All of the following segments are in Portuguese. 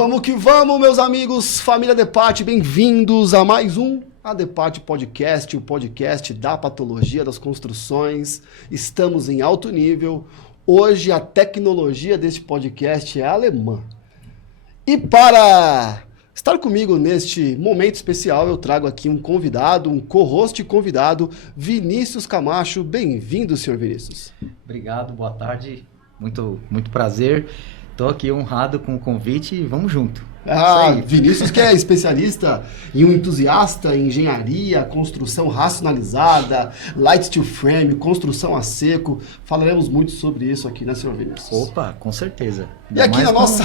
Vamos que vamos, meus amigos, família Depart, bem-vindos a mais um Depart Podcast, o podcast da patologia das construções. Estamos em alto nível. Hoje a tecnologia deste podcast é alemã. E para estar comigo neste momento especial, eu trago aqui um convidado, um co-host convidado, Vinícius Camacho. Bem-vindo, senhor Vinícius. Obrigado, boa tarde. Muito prazer. Estou aqui honrado com o convite e vamos junto. Vinícius que é especialista e um entusiasta em engenharia, construção racionalizada, light steel frame, construção a seco. Falaremos muito sobre isso aqui, né, senhor Vinícius? Opa, com certeza. E aqui na nossa...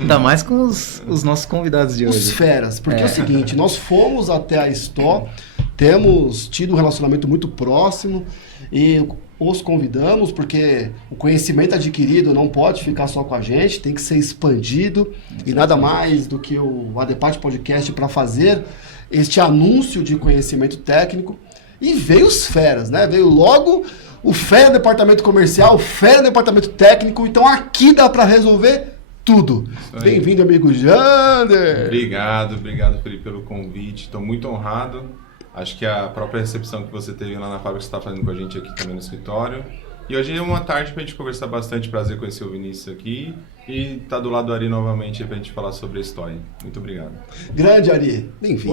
Ainda mais com os nossos convidados de hoje. Os feras, porque é o seguinte, nós fomos até a Stó, temos tido um relacionamento muito próximo e os convidamos porque o conhecimento adquirido não pode ficar só com a gente, tem que ser expandido. E nada mais do que o Depart Podcast para fazer este anúncio de conhecimento técnico. E veio os feras, né? Veio logo o fera departamento comercial, o fera departamento técnico. Então aqui dá para resolver tudo. Bem-vindo, amigo Jander. Obrigado, Felipe, pelo convite. Estou muito honrado. Acho que a própria recepção que você teve lá na fábrica, você está fazendo com a gente aqui também no escritório. E hoje é uma tarde para a gente conversar bastante. Prazer conhecer o Vinícius aqui. E tá do lado do Ari novamente para a gente falar sobre a história. Muito obrigado. Grande Ari, bem-vindo.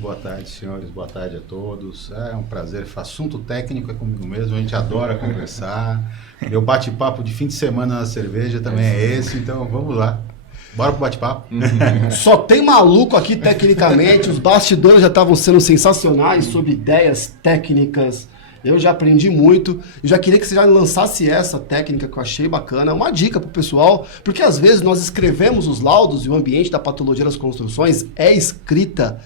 Boa tarde, senhores. Boa tarde a todos. É um prazer. Assunto técnico é comigo mesmo. A gente adora conversar. Meu bate-papo de fim de semana na cerveja também é esse. Então vamos lá. Bora pro bate-papo. Só tem maluco aqui tecnicamente, os bastidores já estavam sendo sensacionais sobre ideias técnicas. Eu já aprendi muito e já queria que você já lançasse essa técnica que eu achei bacana. Uma dica pro pessoal, porque às vezes nós escrevemos os laudos e o ambiente da patologia das construções é escrita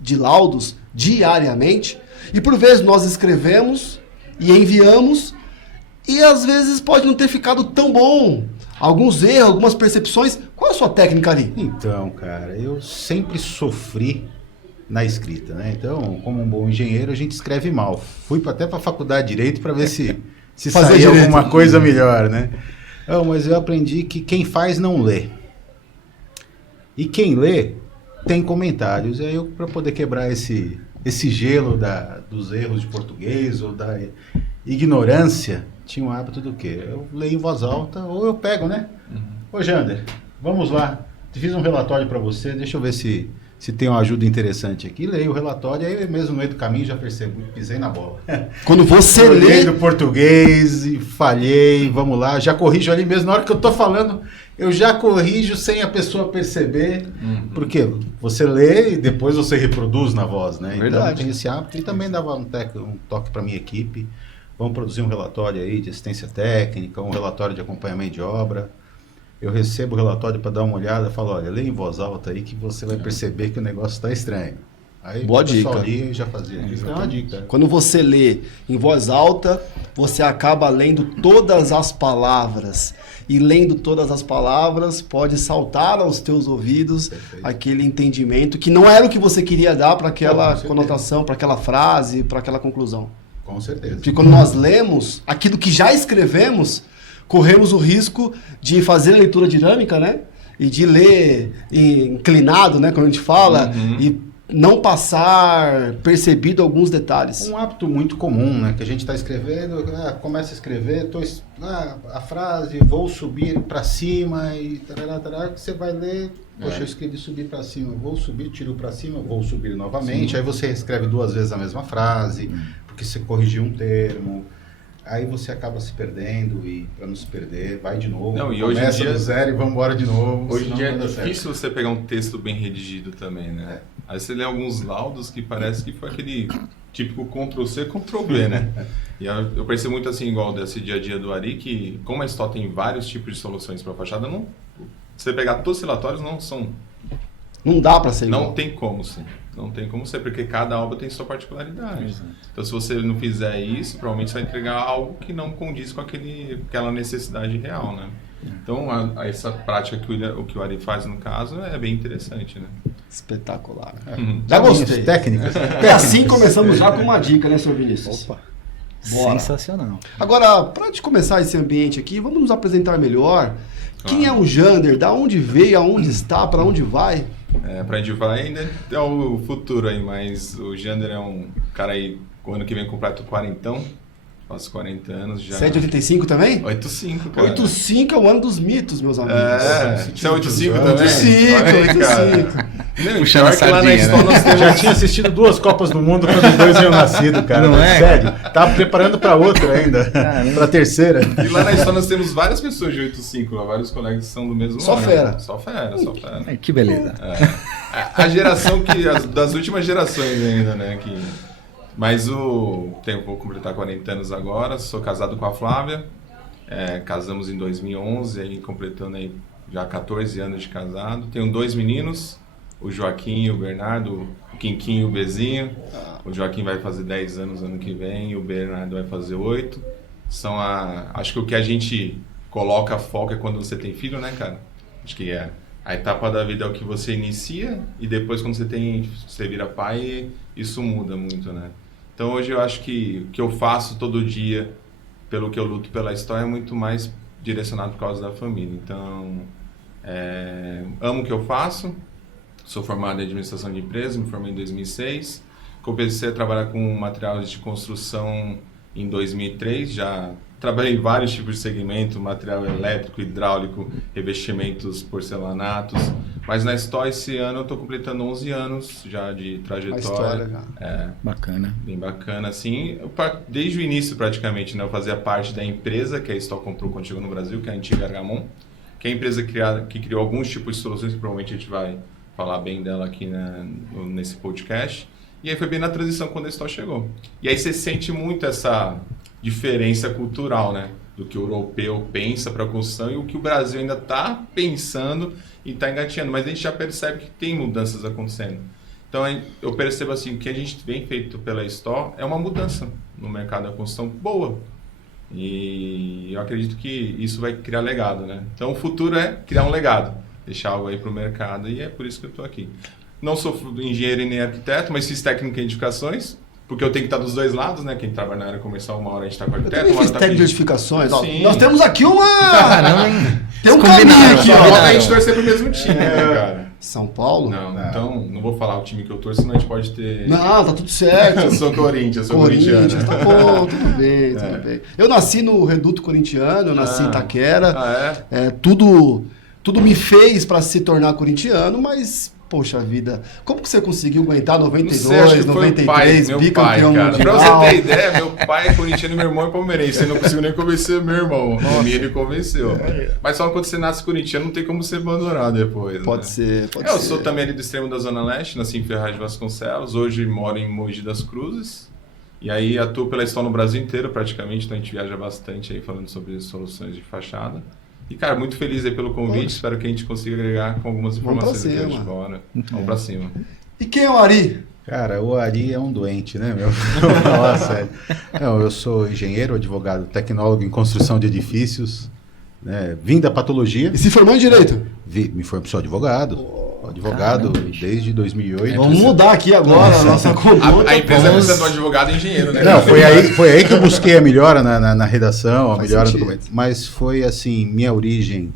de laudos diariamente e por vezes nós escrevemos e enviamos e às vezes pode não ter ficado tão bom. Alguns erros, algumas percepções. Qual é a sua técnica ali? Então, cara, eu sempre sofri na escrita, né? Então, como um bom engenheiro, a gente escreve mal. Fui até para a faculdade de Direito para ver se saía alguma coisa melhor, né? Não, mas eu aprendi que quem faz não lê. E quem lê tem comentários. E aí, para poder quebrar esse gelo dos erros de português ou da ignorância, tinha um hábito do quê? Eu leio em voz alta ou eu pego, né? Ô Jander, vamos lá. Fiz um relatório para você, deixa eu ver se tem uma ajuda interessante aqui. Leio o relatório, aí mesmo no meio do caminho já percebo, pisei na bola. Quando você lê do português e falhei, vamos lá, já corrijo ali mesmo. Na hora que eu tô falando, eu já corrijo sem a pessoa perceber. Porque você lê e depois você reproduz na voz, né? Verdade. Então tem esse hábito e também dava um toque para minha equipe. Vamos produzir um relatório aí de assistência técnica, um relatório de acompanhamento de obra. Eu recebo o relatório para dar uma olhada, falo, olha, lê em voz alta aí que você vai perceber que o negócio está estranho. Aí boa o pessoal dica. lia e já fazia. Isso é uma dica. Quando você lê em voz alta, você acaba lendo todas as palavras. E lendo todas as palavras, pode saltar aos teus ouvidos aquele entendimento que não era o que você queria dar para aquela conotação, para aquela frase, para aquela conclusão. Com certeza. Porque quando nós lemos aquilo que já escrevemos, corremos o risco de fazer leitura dinâmica, né? E de ler inclinado, né? Quando a gente fala, e não passar percebido alguns detalhes. Um hábito muito comum, né? Que a gente está escrevendo, começa a escrever, a frase, vou subir para cima e tarará, que você vai ler, poxa, eu escrevi subir para cima, vou subir, tiro para cima, vou subir novamente. Sim. Aí você escreve 2 vezes a mesma frase, porque você corrigiu um termo. Aí você acaba se perdendo e para não se perder, vai de novo. Não, e hoje começa em dia, do zero e vamos embora de novo. Hoje em dia é difícil você pegar um texto bem redigido também, né? Aí você lê alguns laudos que parece que foi aquele típico Ctrl-C, Ctrl-V, né? E eu percebo muito assim, igual desse dia a dia do Ari, que como a Stó tem vários tipos de soluções para fachada, não, se você pegar todos os relatórios, não dá para ser igual. Não tem como ser. Não tem como ser, porque cada obra tem sua particularidade. Então, se você não fizer isso, provavelmente você vai entregar algo que não condiz com aquela necessidade real, né? Então, essa prática que o Ari faz, no caso, é bem interessante, né? Espetacular. Já gostei. Técnicas. E assim começamos já com uma dica, né, senhor Vinícius? Opa, bora. Sensacional. Agora, para a gente começar esse ambiente aqui, vamos nos apresentar melhor. Quem é o Jander? Da onde veio? Aonde está? Para onde vai? Pra onde vai ainda é o futuro aí, mas o Jander é um cara aí, o ano que vem completo 40, faço 40 anos já. Você é de 85 também? 85, cara. 85 é o ano dos mitos, meus amigos. Você é 85 também? 85. Puxando a lá na sardinha, escola né? nós temos... Já tinha assistido 2 Copas do Mundo quando os dois tinham nascido, cara. Não é? Sério. Tava preparando pra outra ainda. Pra terceira. E lá na escola nós temos várias pessoas de 85, lá, vários colegas que são do mesmo Só ano. fera. Só fera. Ai, que beleza. A geração das últimas gerações ainda, né? Mas vou completar 40 anos agora, sou casado com a Flávia, casamos em 2011, aí completando aí já 14 anos de casado. Tenho 2 meninos, o Joaquim e o Bernardo, o Quinquinho e o Bezinho. O Joaquim vai fazer 10 anos ano que vem e o Bernardo vai fazer 8. Acho que o que a gente coloca foco é quando você tem filho, né, cara? Acho que a etapa da vida é o que você inicia e depois quando você vira pai, isso muda muito, né? Então hoje eu acho que o que eu faço todo dia, pelo que eu luto pela história, é muito mais direcionado por causa da família. Então, amo o que eu faço, sou formado em administração de empresas, me formei em 2006, comecei a trabalhar com materiais de construção em 2003, já trabalhei em vários tipos de segmento, material elétrico, hidráulico, revestimentos, porcelanatos, mas na Stoll esse ano eu estou completando 11 anos já de trajetória. Uma história, cara. Bacana. Bem bacana, assim, desde o início praticamente, né, eu fazia parte da empresa que a Stoll comprou quando chegou no Brasil, que é a antiga Argamon, que é a empresa que criou alguns tipos de soluções, que provavelmente a gente vai falar bem dela aqui nesse podcast. E aí foi bem na transição quando a Stoll chegou. E aí você sente muito essa diferença cultural, né? Do que o europeu pensa para a construção e o que o Brasil ainda está pensando e está engatinhando. Mas a gente já percebe que tem mudanças acontecendo. Então eu percebo assim, o que a gente vem feito pela Stoll é uma mudança no mercado da construção boa. E eu acredito que isso vai criar legado, né? Então o futuro é criar um legado, deixar algo aí para o mercado e é por isso que eu estou aqui. Não sou engenheiro e nem arquiteto, mas fiz técnica em edificações, porque eu tenho que estar dos dois lados, né? Quem trabalha na área comercial, uma hora a gente está com arquiteto, Eu também uma hora fiz tá técnico de com... edificações. Ó, Sim. nós temos aqui uma... Caramba, hein? Tem um Combinaram, caminho aqui, Só ó. falta a gente torcer pro mesmo time, né, cara? São Paulo? Não, então não vou falar o time que eu torço, senão a gente pode ter... Não, tá tudo certo. Eu sou Corinthians, sou corintiano. Tá bom, tudo bem, tudo bem. Eu nasci no Reduto Corintiano, eu nasci em Itaquera. Tudo me fez para se tornar corintiano, mas, poxa vida, como que você conseguiu aguentar 92, 93, bicampeão cara. mundial? Pra você ter ideia, meu pai é corintiano e meu irmão é palmeirense. Ele não conseguiu nem convencer meu irmão. No mim ele convenceu. Mas só quando você nasce corintiano, não tem como você abandonar depois. Pode né? ser. Eu sou também ali do extremo da Zona Leste, nasci em Ferraz de Vasconcelos. Hoje moro em Mogi das Cruzes. E aí atuo pela Stoll no Brasil inteiro praticamente, então a gente viaja bastante aí falando sobre soluções de fachada. E, cara, muito feliz aí pelo convite, espero que a gente consiga agregar com algumas informações aqui hoje fora. Vamos pra cima. E quem é o Ari? Cara, o Ari é um doente, né, meu? Vou falar sério. Não, eu sou engenheiro, advogado, tecnólogo em construção de edifícios, né? Vim da patologia. E se formou em Direito? Sou advogado. Advogado desde 2008. Vamos mudar aqui agora a nossa conduta. A empresa precisa de um advogado e engenheiro, né? Não, foi aí que eu busquei a melhora na redação, a melhora no sentido. documento. Mas foi assim, minha origem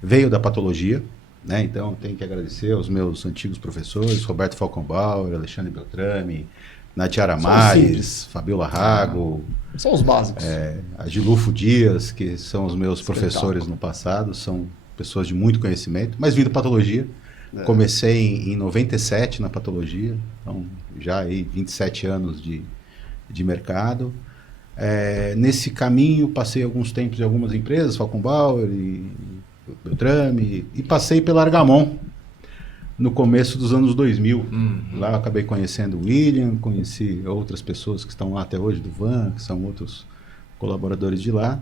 veio da patologia, né? Então tenho que agradecer aos meus antigos professores, Roberto Falconbauer, Alexandre Beltrame, Natiara Mares, Fabiola Rago, São os básicos. Agilufo Dias, que são os meus professores no passado, são pessoas de muito conhecimento, mas vim da patologia. Comecei em 97 na patologia, então já aí 27 anos de mercado. Nesse caminho passei alguns tempos em algumas empresas, Falconbauer e Beltrame, e passei pela Argamon no começo dos anos 2000. Lá eu acabei conhecendo o William, conheci outras pessoas que estão lá até hoje, do Van, que são outros colaboradores de lá.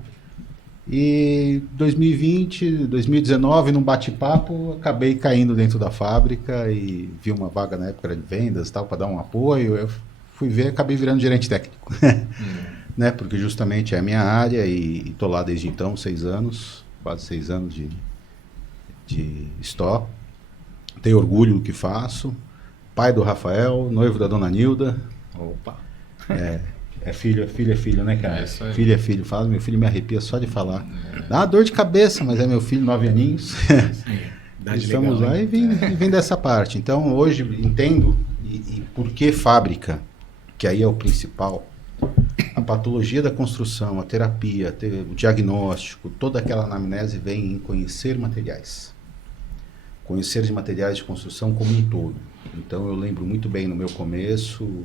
E 2020, 2019, num bate-papo, acabei caindo dentro da fábrica e vi uma vaga na época de vendas e tal, para dar um apoio. Eu fui ver, acabei virando gerente técnico, né? Porque justamente é a minha área e estou lá desde então, 6 anos, quase 6 anos de Stoll. Tenho orgulho do que faço. Pai do Rafael, noivo da dona Nilda. Opa! É filho, né, cara? É isso aí. Filho é filho. Fala, meu filho me arrepia só de falar. Dá uma dor de cabeça, mas é meu filho, 9 aninhos. Estamos legal, lá hein? e vem dessa parte. Então, hoje, entendo e por que fábrica, que aí é o principal. A patologia da construção, a terapia, o diagnóstico, toda aquela anamnese vem em conhecer materiais. Conhecer de materiais de construção como um todo. Então, eu lembro muito bem no meu começo,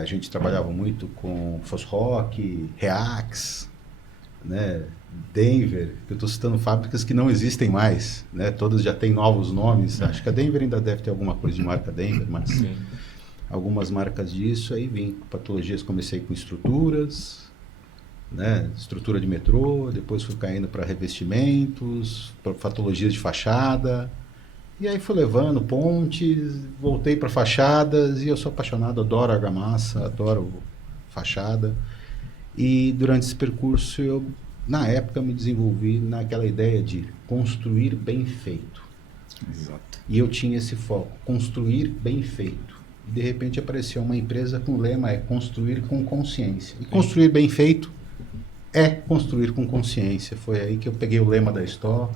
a gente trabalhava muito com Fosroc, Reax, né, Denver, que eu estou citando fábricas que não existem mais, né, todas já têm novos nomes. Acho que a Denver ainda deve ter alguma coisa de marca Denver, mas... Sim. Algumas marcas disso, aí vim com patologias, comecei com estruturas, né, estrutura de metrô, depois fui caindo para revestimentos, para patologias de fachada, e aí fui levando pontes, voltei para fachadas, e eu sou apaixonado, adoro argamassa, adoro fachada, e durante esse percurso eu, na época, me desenvolvi naquela ideia de construir bem feito. Exato. E eu tinha esse foco, construir bem feito. E de repente apareceu uma empresa com o lema construir com consciência. E construir bem feito é construir com consciência. Foi aí que eu peguei o lema da Store.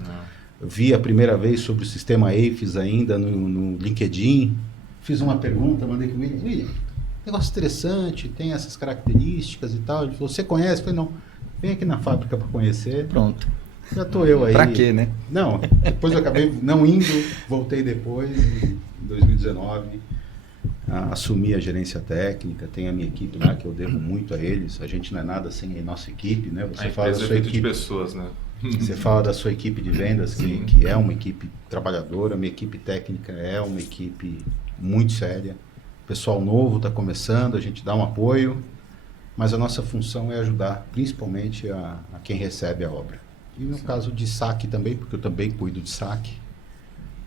Vi a primeira vez sobre o sistema AFES ainda no LinkedIn. Fiz uma pergunta, mandei para o William. Negócio interessante, tem essas características e tal. Ele falou, você conhece? Eu falei, não, vem aqui na fábrica para conhecer. Pronto. Já estou eu aí. Pra quê, né? Não, depois eu acabei não indo, voltei depois, em 2019. Assumi a gerência técnica, tem a minha equipe lá que eu devo muito a eles. A gente não é nada sem a nossa equipe, né? A empresa é feita de pessoas, né? Você fala da sua equipe de vendas, que é uma equipe trabalhadora, minha equipe técnica é uma equipe muito séria. O pessoal novo está começando, a gente dá um apoio, mas a nossa função é ajudar principalmente a quem recebe a obra. E no caso de saque também, porque eu também cuido de saque.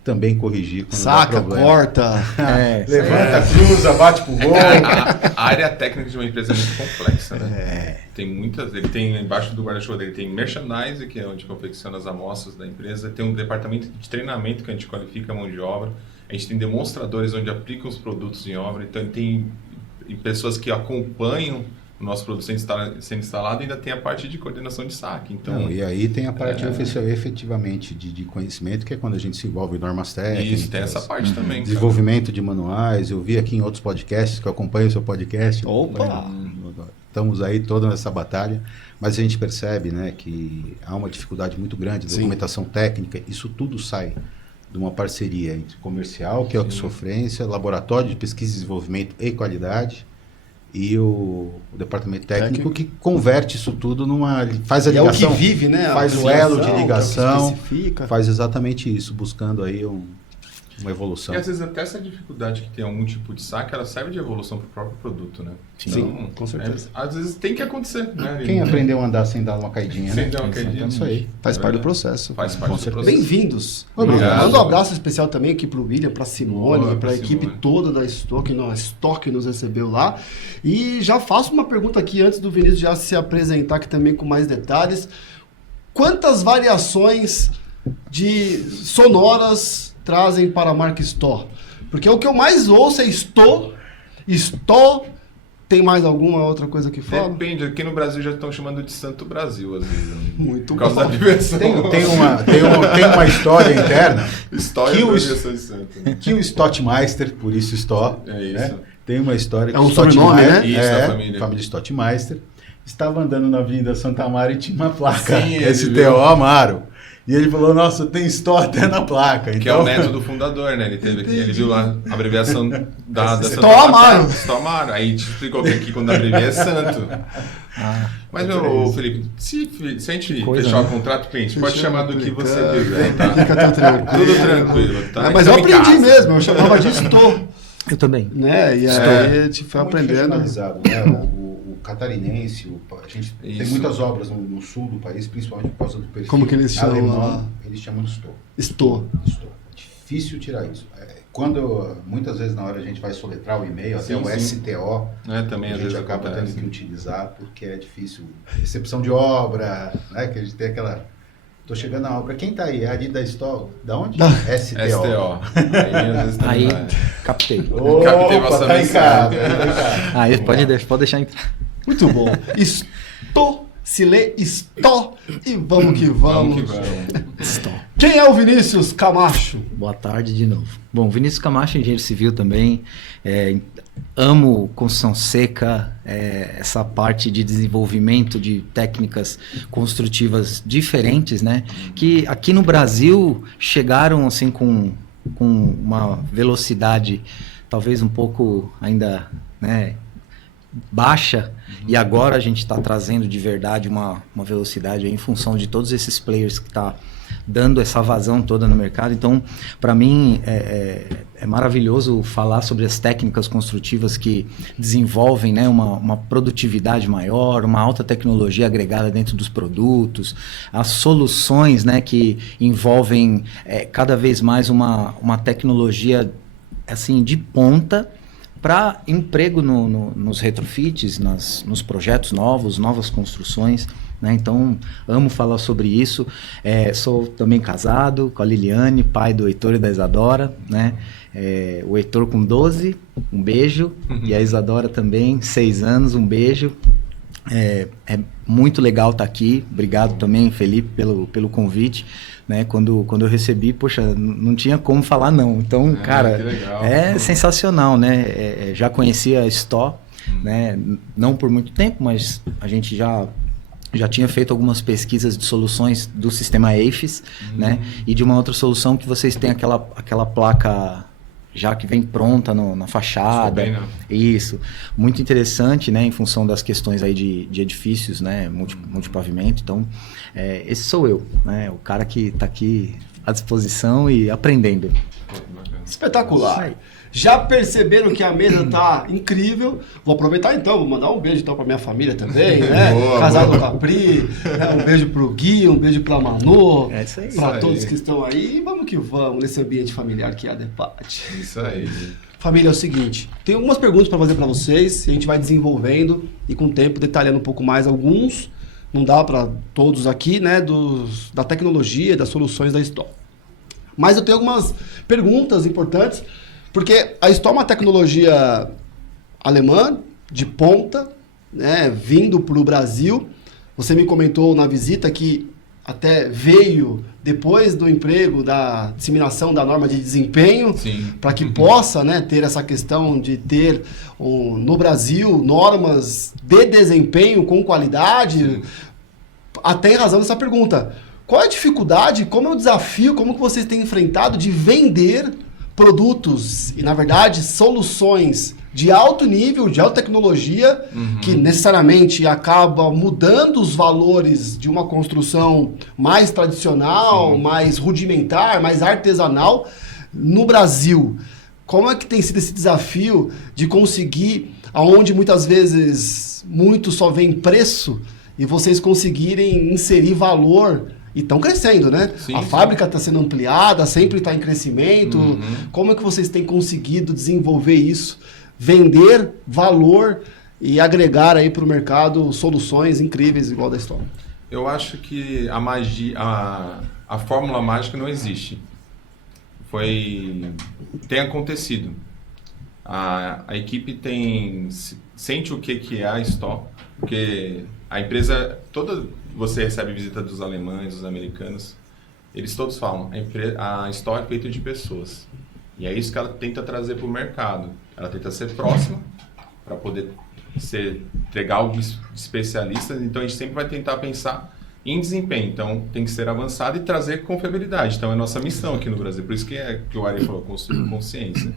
Também corrigir quando Saca, dá problema. corta. Levanta, cruza, bate pro gol. A área técnica de uma empresa é muito complexa, né? Tem muitas. Ele tem embaixo do guarda-chuva dele tem merchandising, que é onde confecciona as amostras da empresa. Tem um departamento de treinamento que a gente qualifica a mão de obra. A gente tem demonstradores onde aplicam os produtos em obra. Então tem pessoas que acompanham o nosso produto sendo instalado, e ainda tem a parte de coordenação de saque. Então, e aí tem a parte efetivamente de conhecimento, que é quando a gente se envolve em normas técnicas. Isso, tem essa parte também. Cara. Desenvolvimento de manuais. Eu vi aqui em outros podcasts, que eu acompanho o seu podcast. Opa! Estamos aí toda nessa batalha, mas a gente percebe, né, que há uma dificuldade muito grande de documentação técnica. Isso tudo sai de uma parceria entre comercial, que é o que sofrência, laboratório de pesquisa e desenvolvimento e qualidade, e o departamento técnico que converte isso tudo faz a ligação, é o que vive, né? Faz o elo de ligação, especifica. faz exatamente isso, buscando aí uma evolução. E às vezes até essa dificuldade que tem algum tipo de saque, ela serve de evolução para o próprio produto, né? Sim, com certeza. Às vezes tem que acontecer, né? Quem aprendeu a andar sem dar uma caidinha, Sem né? dar uma caidinha. Isso aí. Faz parte do processo. Faz parte do processo. Bem-vindos. Obrigado. Manda um abraço especial também aqui pro William, pra Simone, Boa, pra pra equipe Simone. toda da Stock que nos recebeu lá. E já faço uma pergunta aqui antes do Vinícius já se apresentar aqui também com mais detalhes. Quantas variações de sonoras trazem para a marca Store? Porque o que eu mais ouço é Store. Tem mais alguma outra coisa que fala? Depende, aqui no Brasil já estão chamando de Santo Brasil, às vezes. Muito Por causa bom. da diversão. Tem uma história interna História que da o, diversão de Santo. Né? que o Stottmeister, por isso Store, É isso. né? Tem uma história que É um o sobrenome, Stottmeister- né? Isso, da família. família Stottmeister, estava andando na Avenida Santa Amaro e tinha uma placa Sim, ele STO viu. Amaro. E ele falou, nossa, tem Store até na placa. Que Então, é o método fundador, né? Ele teve aqui, ele viu lá a abreviação da Store Amaro. Store Amaro. Aí te explicou que aqui quando abrevia é santo. Mas, meu, Felipe, se a gente coisa, fechar né? o contrato, cliente, pode Fechou chamar o do que você contrato. quiser, tá? Fica tudo tranquilo. Tudo tranquilo, tá? Mas eu Estamos em aprendi casa. mesmo, eu chamava de Store. Eu também. Né? E aí a gente foi muito aprendendo. regionalizado, né? O catarinense, a gente tem Isso. muitas obras no sul do país, principalmente por causa do perfil Como que eles chamam alemão, lá? eles chamam de Store. Store. Store. É difícil tirar isso. Muitas vezes na hora a gente vai soletrar o e-mail, até Sim, o sim. STO, Também a às gente vezes acaba acontece. tendo que utilizar porque é difícil. Recepção de obra, né? Que a gente tem Tô chegando na obra. Quem tá aí? É ali da Store? Da onde? Da- STO. STO. Aí, às vezes, Aí, também vai. captei. Captei Opa, vossa tá em mensagem. casa, tá em casa. Aí, pode deixar entrar. Muito bom. Estou, se lê, estou, e vamos que vamos. Vamos que vamos. Quem é o Vinícius Camacho? Boa tarde de novo. Bom, Vinícius Camacho, engenheiro civil também. Amo construção seca, essa parte de desenvolvimento de técnicas construtivas diferentes, né? Que aqui no Brasil chegaram assim com uma velocidade talvez um pouco ainda, né, baixa, e agora a gente está trazendo de verdade uma velocidade aí em função de todos esses players que tá dando essa vazão toda no mercado. Então, para mim, é maravilhoso falar sobre as técnicas construtivas que desenvolvem, né, uma produtividade maior, uma alta tecnologia agregada dentro dos produtos, as soluções, né, que envolvem cada vez mais uma tecnologia assim, de ponta, para emprego nos retrofits, nos projetos novos, novas construções, né? Então, amo falar sobre isso. Sou também casado com a Liliane, pai do Heitor e da Isadora, né? O Heitor com 12, um beijo, e a Isadora também, 6 anos, um beijo. É muito legal estar aqui. Obrigado também, Felipe, pelo convite. Né? Quando eu recebi, poxa, não tinha como falar não. Então, cara, que legal. é sensacional, né? Já conhecia a Store, né? Não por muito tempo, mas a gente já tinha feito algumas pesquisas de soluções do sistema AFIS, né? E de uma outra solução que vocês têm aquela placa já que vem pronta na fachada. Bem, né? Isso. Muito interessante, né? Em função das questões aí de edifícios, né? Multipavimento. Então, esse sou eu, né? O cara que está aqui à disposição e aprendendo. Pô, que bacana. Isso Espetacular. aí. Já perceberam que a mesa tá incrível? Vou aproveitar então, vou mandar um beijo então pra minha família também, né? Boa, Casado boa. com a Pri, né? Um beijo pro Gui, um beijo pra Manu, É isso aí. pra Isso todos aí. que estão aí. E vamos que vamos nesse ambiente familiar que é a Depart. Isso aí. Família, é o seguinte, tem algumas perguntas para fazer para vocês, e a gente vai desenvolvendo e com o tempo detalhando um pouco mais alguns, não dá para todos aqui, né, da tecnologia, das soluções da Store. Mas eu tenho algumas perguntas importantes, porque a Store é uma tecnologia alemã, de ponta, né, vindo para o Brasil. Você me comentou na visita que até veio depois do emprego, da disseminação da norma de desempenho, Sim. para que possa, né, ter essa questão de ter no Brasil normas de desempenho com qualidade. Sim. Até em razão dessa pergunta, qual é a dificuldade, como é o desafio, como que vocês têm enfrentado de vender produtos e, na verdade, soluções de alto nível, de alta tecnologia, que necessariamente acaba mudando os valores de uma construção mais tradicional, Sim. mais rudimentar, mais artesanal no Brasil. Como é que tem sido esse desafio de conseguir, aonde muitas vezes muito só vem preço, e vocês conseguirem inserir valor? E estão crescendo, né? Sim, a sim. fábrica está sendo ampliada, sempre está em crescimento. Como é que vocês têm conseguido desenvolver isso? Vender valor e agregar aí para o mercado soluções incríveis igual da Store. Eu acho que a magia, a fórmula mágica não existe. Tem acontecido. A equipe sente o que é a Store, porque a empresa toda, você recebe visita dos alemães, dos americanos, eles todos falam, a Store é feita de pessoas. E é isso que ela tenta trazer para o mercado. Ela tenta ser próxima para poder entregar algo de especialista. Então a gente sempre vai tentar pensar em desempenho. Então tem que ser avançado e trazer confiabilidade. Então é nossa missão aqui no Brasil. Por isso que o Ari falou, construir consciência.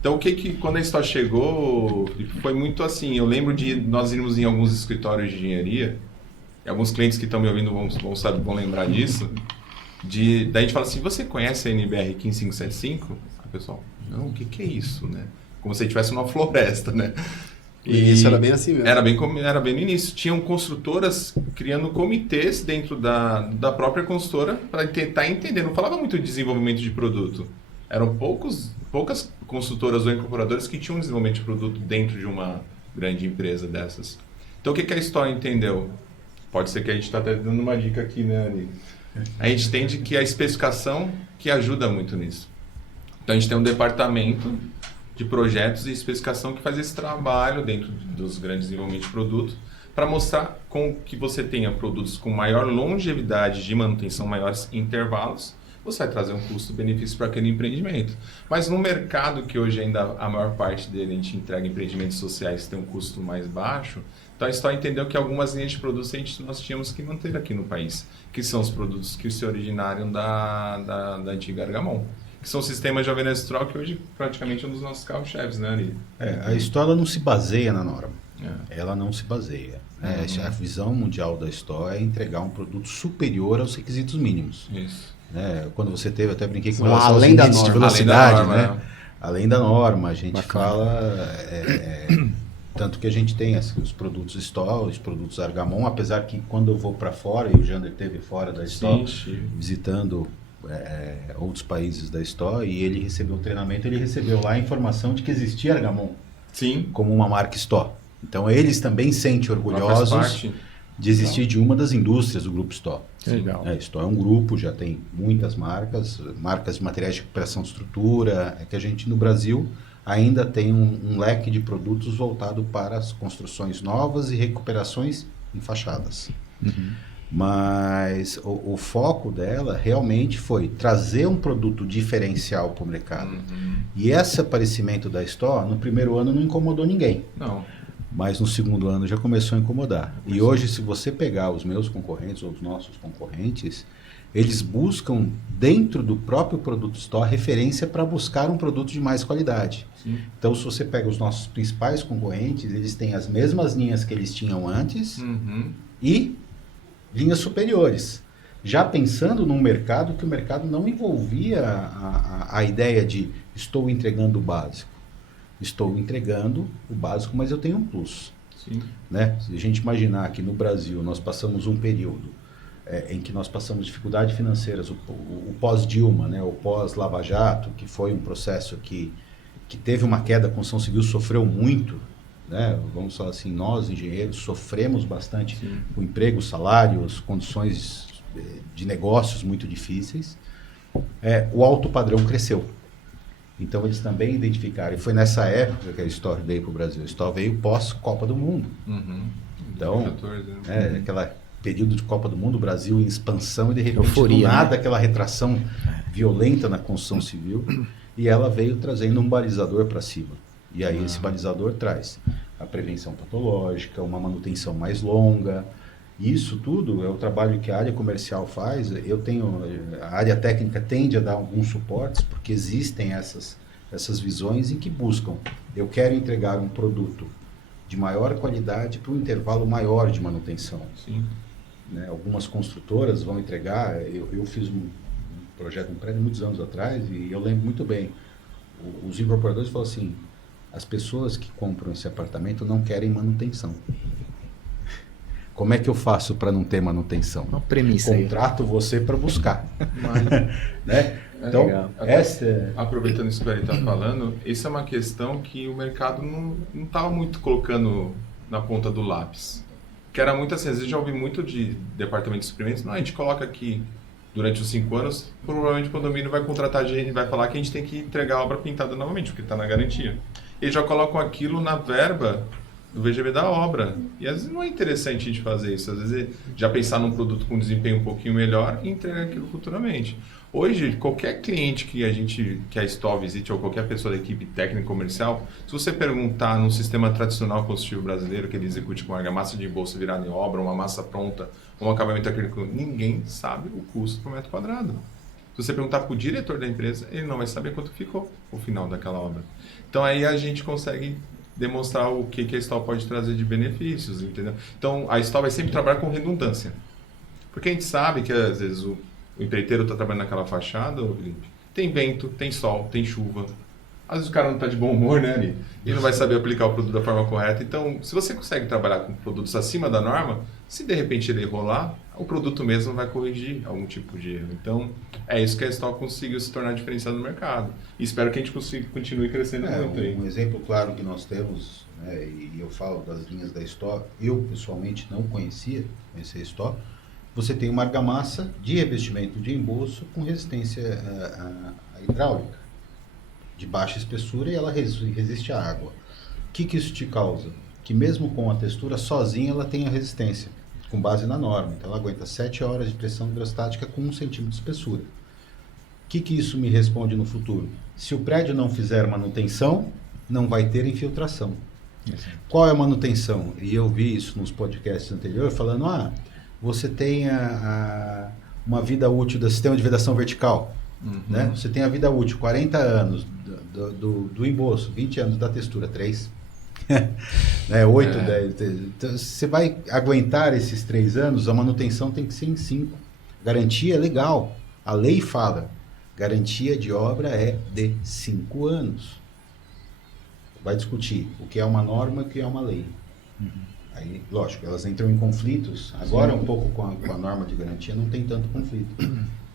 Então quando a Store chegou, foi muito assim. Eu lembro de nós irmos em alguns escritórios de engenharia, e alguns clientes que estão me ouvindo vão lembrar disso. Da gente fala assim, você conhece a NBR 15575? Aí o pessoal, não, o que é isso, né? Como se estivesse numa floresta, né? E isso era bem assim mesmo. Era bem no início. Tinham construtoras criando comitês dentro da própria consultora para tentar entender. Não falava muito de desenvolvimento de produto. Eram poucas consultoras ou incorporadoras que tinham desenvolvimento de produto dentro de uma grande empresa dessas. Então o que a Store entendeu? Pode ser que a gente está até dando uma dica aqui, né, Ari? a gente entende que a especificação que ajuda muito nisso. Então a gente tem um departamento de projetos e especificação que faz esse trabalho dentro dos grandes desenvolvimentos de produtos para mostrar com que você tenha produtos com maior longevidade de manutenção, maiores intervalos, você vai trazer um custo-benefício para aquele empreendimento. Mas no mercado que hoje ainda a maior parte dele a gente entrega empreendimentos sociais que tem um custo mais baixo, então a história entendeu que algumas linhas de produtos nós tínhamos que manter aqui no país, que são os produtos que se originaram da antiga Argamon, que são sistemas de Alvenestrol, que hoje praticamente é um dos nossos carros-chefes, né, Ari? A história não se baseia na norma. É. Ela não se baseia. A visão mundial da história é entregar um produto superior aos requisitos mínimos. Isso. Quando você teve, até brinquei com São relação aos além da limites de norma. velocidade, Além da norma, né? Além da norma, a gente Bacana. fala... tanto que a gente tem os produtos Stoll, os produtos Argamon, apesar que quando eu vou para fora, e o Jander esteve fora da Stoll, visitando outros países da Stoll, e ele recebeu o treinamento, ele recebeu lá a informação de que existia Argamon Sim. como uma marca Stoll. Então eles também se sentem orgulhosos de existir de uma das indústrias do grupo Stoll. Legal. Stoll é um grupo, já tem muitas marcas de materiais de recuperação de estrutura, é que a gente no Brasil ainda tem um leque de produtos voltado para as construções novas e recuperações em fachadas. Mas o foco dela realmente foi trazer um produto diferencial para o mercado. E esse aparecimento da Stoll, no primeiro ano não incomodou ninguém. Não. Mas no segundo ano já começou a incomodar. E hoje, se você pegar os meus concorrentes ou os nossos concorrentes, eles buscam, dentro do próprio produto Stoll, referência para buscar um produto de mais qualidade. Sim. Então, se você pega os nossos principais concorrentes, eles têm as mesmas linhas que eles tinham antes e linhas superiores. Já pensando num mercado que o mercado não envolvia a ideia de estou entregando o básico. Estou entregando o básico, mas eu tenho um plus. Sim. Né? Se a gente imaginar que no Brasil nós passamos um período em que nós passamos dificuldades financeiras, o pós-Dilma, né? O pós-Lava Jato, que foi um processo que teve uma queda, a construção civil sofreu muito, né? Vamos falar assim, nós engenheiros sofremos bastante com emprego, salários, condições de negócios muito difíceis. O alto padrão cresceu. Então eles também identificaram, e foi nessa época que a Stoll veio para o Brasil. A Stoll veio pós-Copa do Mundo. Então, 2014, aquele período de Copa do Mundo, o Brasil em expansão, e de repente, Euforia, do nada, né? aquela retração violenta na construção civil, e ela veio trazendo um balizador para cima. E aí esse balizador traz a prevenção patológica, uma manutenção mais longa. Isso tudo é o trabalho que a área comercial faz. A área técnica tende a dar alguns suportes, porque existem essas visões em que buscam. Eu quero entregar um produto de maior qualidade para um intervalo maior de manutenção. Sim. Né? Algumas construtoras vão entregar. Eu fiz um projeto, um prédio muitos anos atrás, e eu lembro muito bem. Os incorporadores falam assim: as pessoas que compram esse apartamento não querem manutenção. Como é que eu faço para não ter manutenção? Uma premissa aí. Contrato você para buscar. Né? Então, legal. Aproveitando isso que o Ari está falando, essa é uma questão que o mercado não estava muito colocando na ponta do lápis. Que era muito assim, às vezes eu já ouvi muito de departamento de suprimentos, não, a gente coloca aqui durante os 5 anos, provavelmente o condomínio vai contratar a gente, vai falar que a gente tem que entregar a obra pintada novamente, porque está na garantia. Eles já colocam aquilo na verba do VGV da obra. E às vezes não é interessante a gente fazer isso. Às vezes já pensar num produto com desempenho um pouquinho melhor e entregar aquilo futuramente. Hoje, qualquer cliente que a Stoll visite, ou qualquer pessoa da equipe técnica comercial, se você perguntar num sistema tradicional construtivo brasileiro que ele execute com argamassa de bolsa virada em obra, uma massa pronta, um acabamento acrílico, ninguém sabe o custo por metro quadrado. Se você perguntar para o diretor da empresa, ele não vai saber quanto ficou o final daquela obra. Então aí a gente consegue demonstrar o que a Stoll pode trazer de benefícios, entendeu? Então a Stoll vai sempre trabalhar com redundância. Porque a gente sabe que às vezes o empreiteiro está trabalhando naquela fachada, Felipe, tem vento, tem sol, tem chuva. Às vezes o cara não está de bom humor, né, ali? Ele não vai saber aplicar o produto da forma correta. Então, se você consegue trabalhar com produtos acima da norma, se de repente ele errou lá, o produto mesmo vai corrigir algum tipo de erro. Então, é isso que a Stoll conseguiu se tornar diferenciada no mercado. E espero que a gente continue crescendo muito aí. Um exemplo claro que nós temos, né, e eu falo das linhas da Stoll, eu pessoalmente não conhecia a Stoll, você tem uma argamassa de revestimento de embolso com resistência hidráulica, de baixa espessura, e ela resiste à água. O que isso te causa? Que mesmo com a textura sozinha, ela tem a resistência, com base na norma. Então ela aguenta 7 horas de pressão hidrostática com 1 centímetro de espessura. O que isso me responde no futuro? Se o prédio não fizer manutenção, não vai ter infiltração. Qual é a manutenção? E eu vi isso nos podcasts anteriores, falando, você tem uma vida útil do sistema de vedação vertical. Né? Você tem a vida útil, 40 anos do embolso, 20 anos da textura, 3. 8, 10. Então, você vai aguentar esses 3 anos, a manutenção tem que ser em 5. Garantia é legal. A lei fala, garantia de obra é de 5 anos. Vai discutir o que é uma norma e o que é uma lei. Aí, lógico, elas entram em conflitos. Agora, um pouco com a norma de garantia, não tem tanto conflito.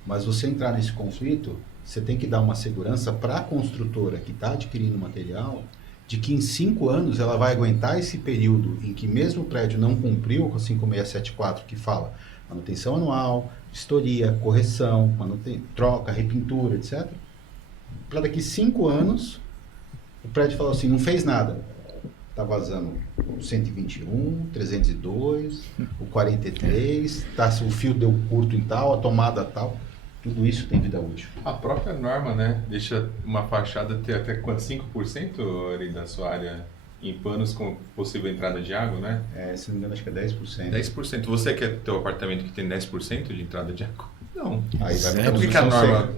Mas você entrar nesse conflito, você tem que dar uma segurança para a construtora que está adquirindo material, de que em 5 anos ela vai aguentar esse período em que mesmo o prédio não cumpriu com a 5674, que fala manutenção anual, vistoria, correção, troca, repintura, etc. Para daqui 5 anos, o prédio fala assim, não fez nada. Está vazando o 121, 302, o 43, o fio deu curto em tal, a tomada tal. Tudo isso tem vida útil. A própria norma, né, deixa uma fachada ter até quanto? 5% ali da sua área em panos com possível entrada de água, né? Se não me engano, acho que é 10%. 10%. Você quer ter um apartamento que tem 10% de entrada de água? Não. Aí vai Zero. Por que a norma...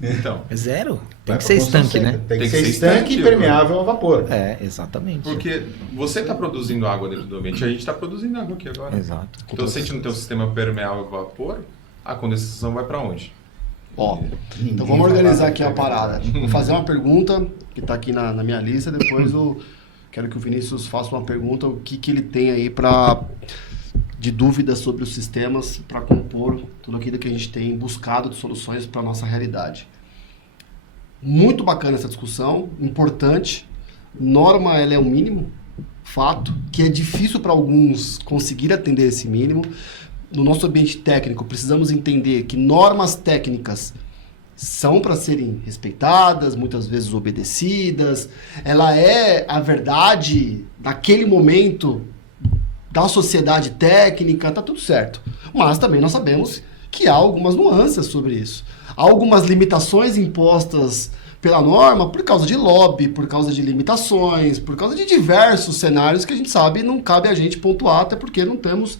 Então. É zero. Tem Vai que ser estanque, seca. né? Tem que ser estanque e permeável a vapor. Exatamente. Porque você está produzindo água dentro do ambiente, a gente está produzindo água aqui agora. Exato. Então, se a gente não tem um sistema permeável a vapor, a condensação vai para onde? Então vamos organizar aqui a parada. Vou fazer uma pergunta que está aqui na minha lista, depois eu quero que o Vinícius faça uma pergunta, o que ele tem aí de dúvidas sobre os sistemas para compor tudo aquilo que a gente tem buscado de soluções para a nossa realidade. Muito bacana essa discussão, importante. Norma, ela é o mínimo, fato, que é difícil para alguns conseguir atender esse mínimo. No nosso ambiente técnico, precisamos entender que normas técnicas são para serem respeitadas, muitas vezes obedecidas. Ela é a verdade daquele momento da sociedade técnica, tá tudo certo. Mas também nós sabemos que há algumas nuances sobre isso. Há algumas limitações impostas pela norma por causa de lobby, por causa de limitações, por causa de diversos cenários que a gente sabe não cabe a gente pontuar, até porque não temos...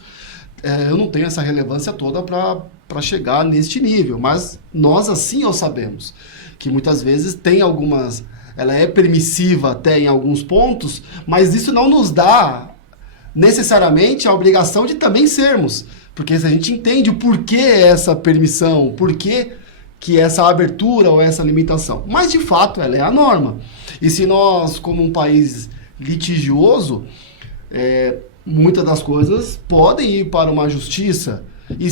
eu não tenho essa relevância toda para chegar neste nível, mas nós assim o sabemos, que muitas vezes tem algumas, ela é permissiva até em alguns pontos, mas isso não nos dá necessariamente a obrigação de também sermos, porque se a gente entende o porquê essa permissão, o porquê que essa abertura ou essa limitação, mas de fato ela é a norma. E se nós, como um país litigioso, muitas das coisas podem ir para uma justiça, e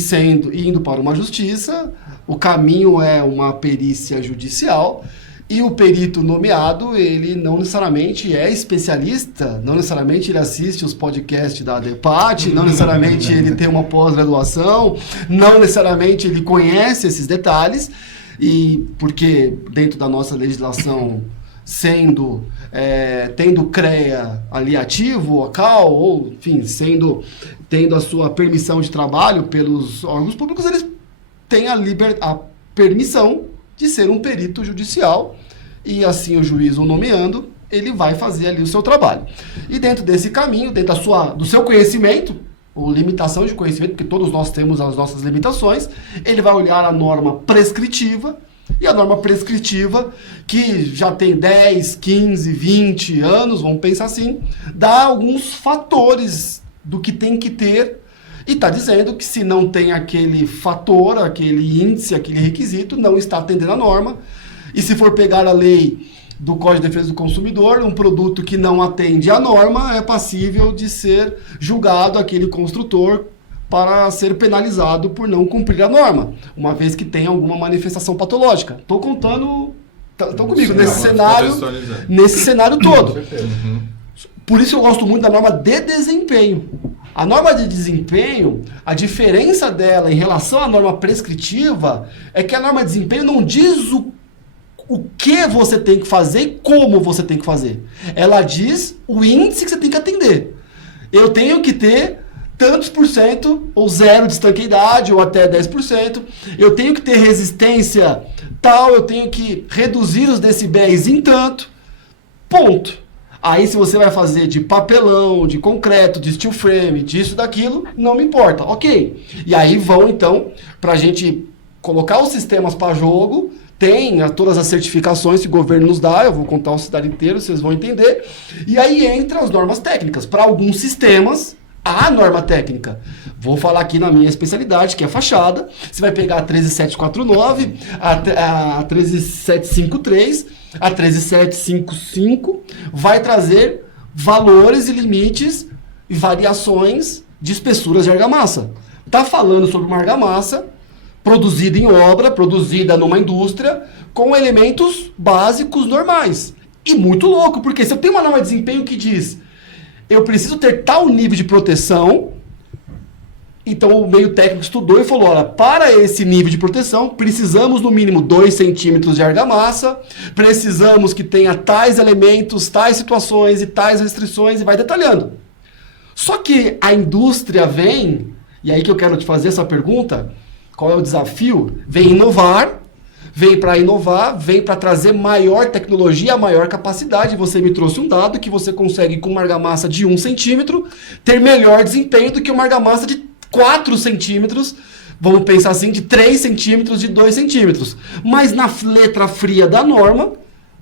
indo para uma justiça, o caminho é uma perícia judicial, e o perito nomeado, ele não necessariamente é especialista, não necessariamente ele assiste os podcasts da DEPAT, não necessariamente ele tem uma pós-graduação, não necessariamente ele conhece esses detalhes, e porque dentro da nossa legislação, tendo CREA ali ativo, local, ou enfim, tendo a sua permissão de trabalho pelos órgãos públicos, eles têm a permissão de ser um perito judicial, e assim o juiz o nomeando, ele vai fazer ali o seu trabalho. E dentro desse caminho, dentro do seu conhecimento, ou limitação de conhecimento, porque todos nós temos as nossas limitações, ele vai olhar a norma prescritiva, e a norma prescritiva, que já tem 10, 15, 20 anos, vamos pensar assim, dá alguns fatores do que tem que ter, e está dizendo que se não tem aquele fator, aquele índice, aquele requisito, não está atendendo a norma. E se for pegar a lei do Código de Defesa do Consumidor, um produto que não atende à norma é passível de ser julgado aquele construtor para ser penalizado por não cumprir a norma, uma vez que tem alguma manifestação patológica. Estou contando, estão comigo, nesse cenário todo. Por isso eu gosto muito da norma de desempenho. A norma de desempenho, a diferença dela em relação à norma prescritiva é que a norma de desempenho não diz o que você tem que fazer e como você tem que fazer. Ela diz o índice que você tem que atender. Eu tenho que ter tantos por cento, ou 0 de estanqueidade, ou até 10%. Eu tenho que ter resistência tal, eu tenho que reduzir os decibéis em tanto. Ponto. Aí se você vai fazer de papelão, de concreto, de steel frame, disso, daquilo, não me importa. Ok. E aí vão então, para a gente colocar os sistemas para jogo, tem todas as certificações que o governo nos dá, eu vou contar o cidade inteiro, vocês vão entender. E aí entram as normas técnicas. Para alguns sistemas, há norma técnica. Vou falar aqui na minha especialidade, que é fachada. Você vai pegar a 13749, a 13753, a 13755, vai trazer valores e limites e variações de espessuras de argamassa. Está falando sobre uma argamassa produzida em obra, produzida numa indústria, com elementos básicos normais. E muito louco, porque se eu tenho uma norma de desempenho que diz eu preciso ter tal nível de proteção, então o meio técnico estudou e falou, olha, para esse nível de proteção, precisamos no mínimo 2 centímetros de argamassa, precisamos que tenha tais elementos, tais situações e tais restrições, e vai detalhando. Só que a indústria vem, e aí que eu quero te fazer essa pergunta, qual é o desafio? Vem inovar, vem para inovar, vem para trazer maior tecnologia, maior capacidade. Você me trouxe um dado que você consegue, com uma argamassa de 1 centímetro, ter melhor desempenho do que uma argamassa de 4 centímetros, vamos pensar assim, de 3 centímetros, de 2 centímetros. Mas na letra fria da norma,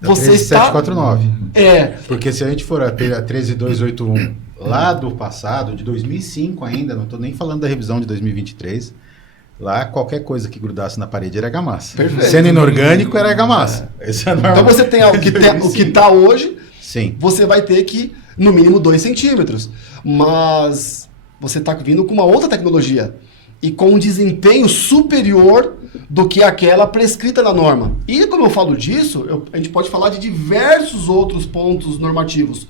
você está... 13749. É. Porque se a gente for a 13281 lá do passado, de 2005 ainda, não estou nem falando da revisão de 2023... Lá, qualquer coisa que grudasse na parede era argamassa. Perfeito. Sendo inorgânico, era argamassa. Essa é a norma. Então você tem o que está hoje, sim, você vai ter que, no mínimo, 2 centímetros. Mas você está vindo com uma outra tecnologia e com um desempenho superior do que aquela prescrita na norma. E como eu falo disso, a gente pode falar de diversos outros pontos normativos.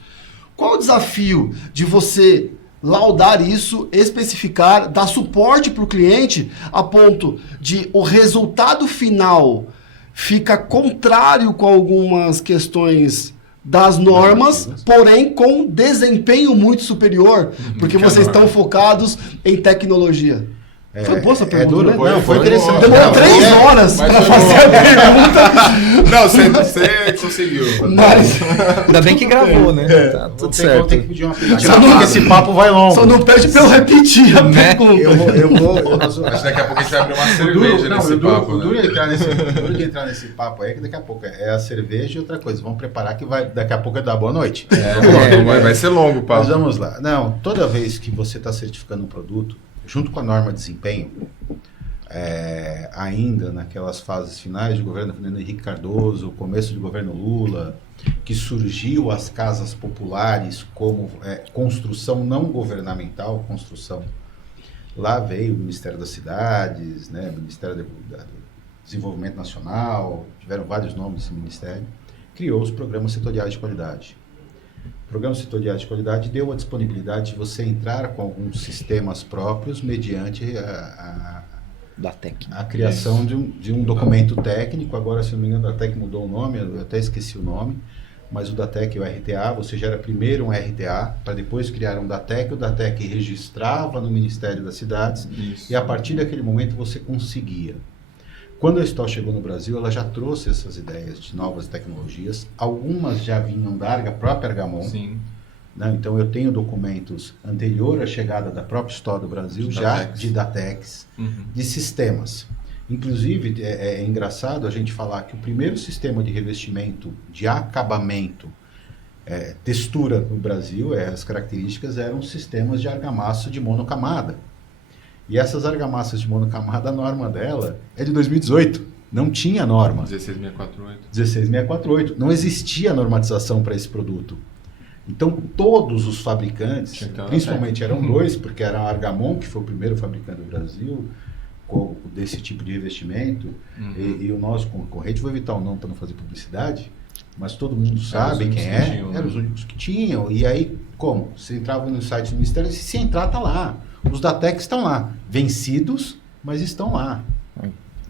Qual o desafio de você laudar isso, especificar, dar suporte para o cliente a ponto de o resultado final fica contrário com algumas questões das normas, porém com desempenho muito superior, porque vocês estão focados em tecnologia. Foi boa essa pergunta, né? Não, foi interessante. Demorou 3 horas para fazer a pergunta. Não, você conseguiu. Mas Ainda bem que gravou, né? Tá tudo Vamos certo. ter que pedir uma pedição, porque esse papo vai longo. só não pede para eu repetir a pergunta. Eu vou Acho que daqui a pouco a gente vai abrir uma cerveja nesse papo. O duro de entrar nesse papo aí é que daqui a pouco é a cerveja e outra coisa. Vamos preparar que daqui a pouco é dar boa noite. Vai ser longo o papo. Mas vamos lá. Não, toda vez que você está certificando um produto, junto com a norma de desempenho, ainda naquelas fases finais do governo Fernando Henrique Cardoso, começo do governo Lula, que surgiu as casas populares como construção não governamental, construção. Lá veio o Ministério das Cidades, né, o Ministério do Desenvolvimento Nacional, tiveram vários nomes desse ministério, criou os programas setoriais de qualidade. O programa setorial de qualidade deu a disponibilidade de você entrar com alguns sistemas próprios mediante a criação de um documento técnico. Agora, se não me engano, a DATEC mudou o nome, eu até esqueci o nome, mas o DATEC e o RTA, você gera primeiro um RTA, para depois criar um DATEC, o DATEC registrava no Ministério das Cidades. Isso. E a partir daquele momento você conseguia. Quando a Stoll chegou no Brasil, ela já trouxe essas ideias de novas tecnologias. Algumas já vinham da própria Argamon. Sim. Né? Então, eu tenho documentos anterior à chegada da própria Stoll do Brasil, de DATECs, de sistemas. Inclusive, é engraçado a gente falar que o primeiro sistema de revestimento, de acabamento, textura no Brasil, as características eram sistemas de argamassa de monocamada. E essas argamassas de monocamada, a norma dela é de 2018. Não tinha norma. 16648. 16648. Não existia normatização para esse produto. Então, todos os fabricantes, principalmente eram 2, porque era a Argamon, que foi o primeiro fabricante do Brasil, desse tipo de revestimento, e o nosso concorrente, vou evitar o nome para não fazer publicidade, mas todo mundo sabe quem é, eram os únicos que tinham. E aí, como? Você entrava no site do Ministério, se entrar, tá lá. Os da TEC estão lá, vencidos, mas estão lá.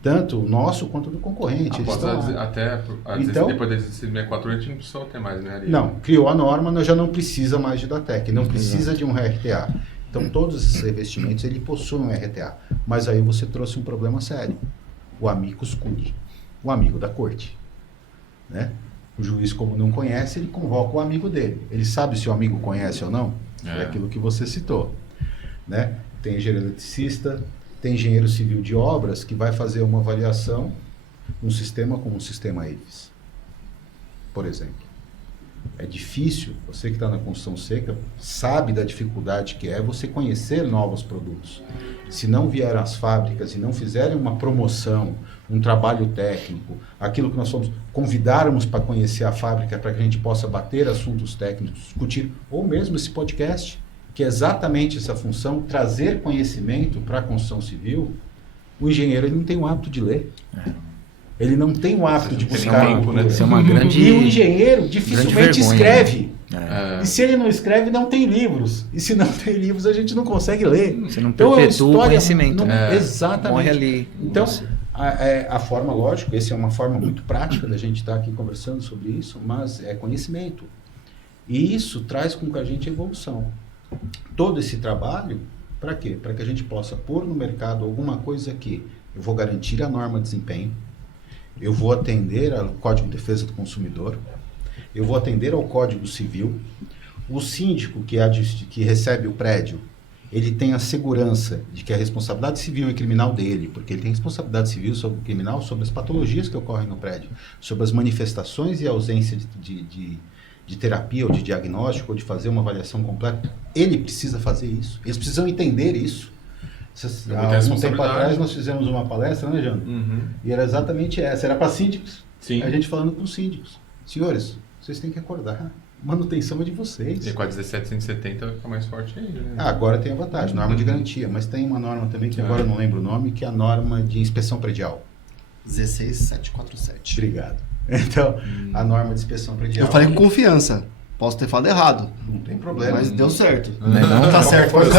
Tanto o nosso quanto o do concorrente. Eles estão lá. Até Então, depois da 64 a gente não precisou ter mais, né? Não, criou a norma, nós já não precisa mais de DATEC, não precisa de um RTA. Então, todos esses revestimentos, ele possui um RTA. Mas aí você trouxe um problema sério. O amicus curiae, o amigo da corte. Né? O juiz, como não conhece, ele convoca o amigo dele. Ele sabe se o amigo conhece ou não? É aquilo que você citou. Né? Tem engenheiro eletricista, tem engenheiro civil de obras que vai fazer uma avaliação num sistema como o sistema AVES, por exemplo. É difícil, você que está na construção seca, sabe da dificuldade que é você conhecer novos produtos. Se não vierem às fábricas e não fizerem uma promoção, um trabalho técnico, aquilo que nós fomos convidarmos para conhecer a fábrica, para que a gente possa bater assuntos técnicos, discutir, ou mesmo esse podcast, que é exatamente essa função, trazer conhecimento para a construção civil, o engenheiro ele não tem o hábito de ler. Ele não tem o hábito de buscar tempo, né? Isso é uma grande... E o engenheiro dificilmente vergonha, escreve. né? E se ele não escreve, não tem livros. E se não tem livros, a gente não consegue ler. Você não Então, perpetua o conhecimento. Exatamente. Morre ali. Então, a forma, lógico, essa é uma forma muito prática da gente estar aqui conversando sobre isso, mas é conhecimento. E isso traz com que a gente evolução. Todo esse trabalho, para quê? Para que a gente possa pôr no mercado alguma coisa que eu vou garantir a norma de desempenho, eu vou atender ao Código de Defesa do Consumidor, eu vou atender ao Código Civil, o síndico que recebe o prédio, ele tem a segurança de que a responsabilidade civil e criminal dele, porque ele tem responsabilidade civil sobre o criminal, sobre as patologias que ocorrem no prédio, sobre as manifestações e ausência de terapia ou de diagnóstico ou de fazer uma avaliação completa, ele precisa fazer isso. Eles precisam entender isso. Há algum tempo atrás nós fizemos uma palestra, né, Jânio? E era exatamente essa. Era para síndicos. Sim. A gente falando com os síndicos. Senhores, vocês têm que acordar. Manutenção é de vocês. E com a 1770 vai ficar mais forte ainda, né? Agora tem a vantagem, norma de garantia. Mas tem uma norma também, que agora eu não lembro o nome, que é a norma de inspeção predial. 16747. Obrigado. Então, a norma de inspeção predial... Eu falei com confiança. Posso ter falado errado. Não tem problema. Mas deu certo. Não tá certo. Foi né?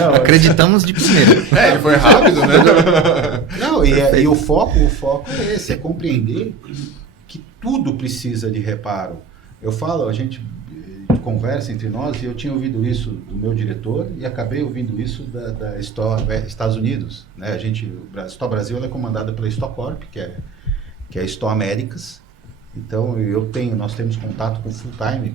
Não, Acreditamos de primeira. Ele foi rápido, né? Não, e o foco é esse, é compreender que tudo precisa de reparo. Eu falo, a gente conversa entre nós, e eu tinha ouvido isso do meu diretor e acabei ouvindo isso da Estados Unidos. Né? A Stó Brasil ela é comandada pela Stó Corp, que é a Stó Américas. Então, nós temos contato com full time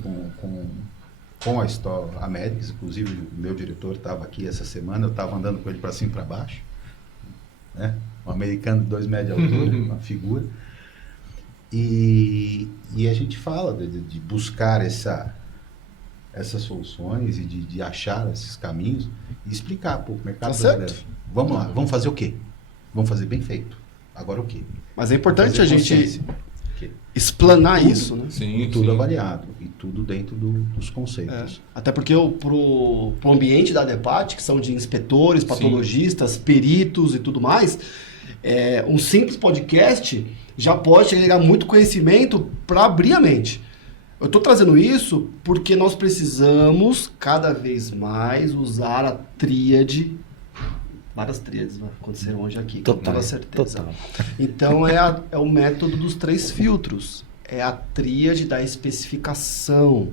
com a Stó Américas, inclusive o meu diretor estava aqui essa semana, eu estava andando com ele para cima e para baixo. Né? Um americano de 2 metros de altura, uma figura. E a gente fala de buscar essas soluções e de achar esses caminhos e explicar para o mercado brasileiro. Vamos lá, vamos fazer o quê? Vamos fazer bem feito. Agora o quê? Mas é importante a gente explanar isso, né? Sim, E tudo avaliado, e tudo dentro dos conceitos. Até porque pro ambiente da DEPAT, que são de inspetores, patologistas, peritos e tudo mais, um simples podcast já pode agregar muito conhecimento para abrir a mente. Eu estou trazendo isso porque nós precisamos cada vez mais usar a tríade. Várias tríades aconteceram hoje aqui, com toda certeza. Total. Então é o método dos 3 filtros. É a tríade da especificação,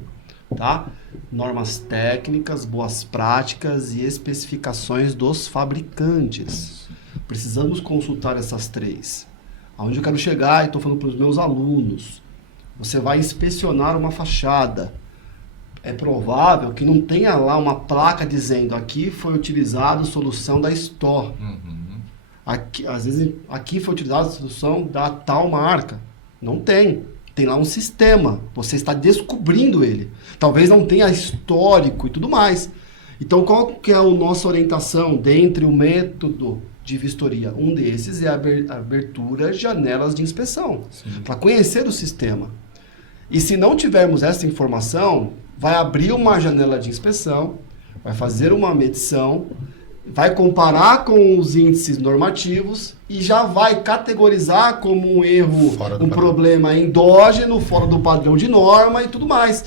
tá? Normas técnicas, boas práticas e especificações dos fabricantes. Precisamos consultar essas 3. Aonde eu quero chegar, e estou falando para os meus alunos. Você vai inspecionar uma fachada. É provável que não tenha lá uma placa dizendo aqui foi utilizada a solução da Stó. Aqui, às vezes aqui foi utilizada a solução da tal marca. Não tem. Tem lá um sistema. Você está descobrindo ele. Talvez não tenha histórico e tudo mais. Então, qual que é a nossa orientação dentre o método de vistoria? Um desses é a abertura de janelas de inspeção. Para conhecer o sistema. E se não tivermos essa informação, vai abrir uma janela de inspeção, vai fazer uma medição vai comparar com os índices normativos e já vai categorizar como um erro, um problema endógeno, fora do padrão de norma e tudo mais.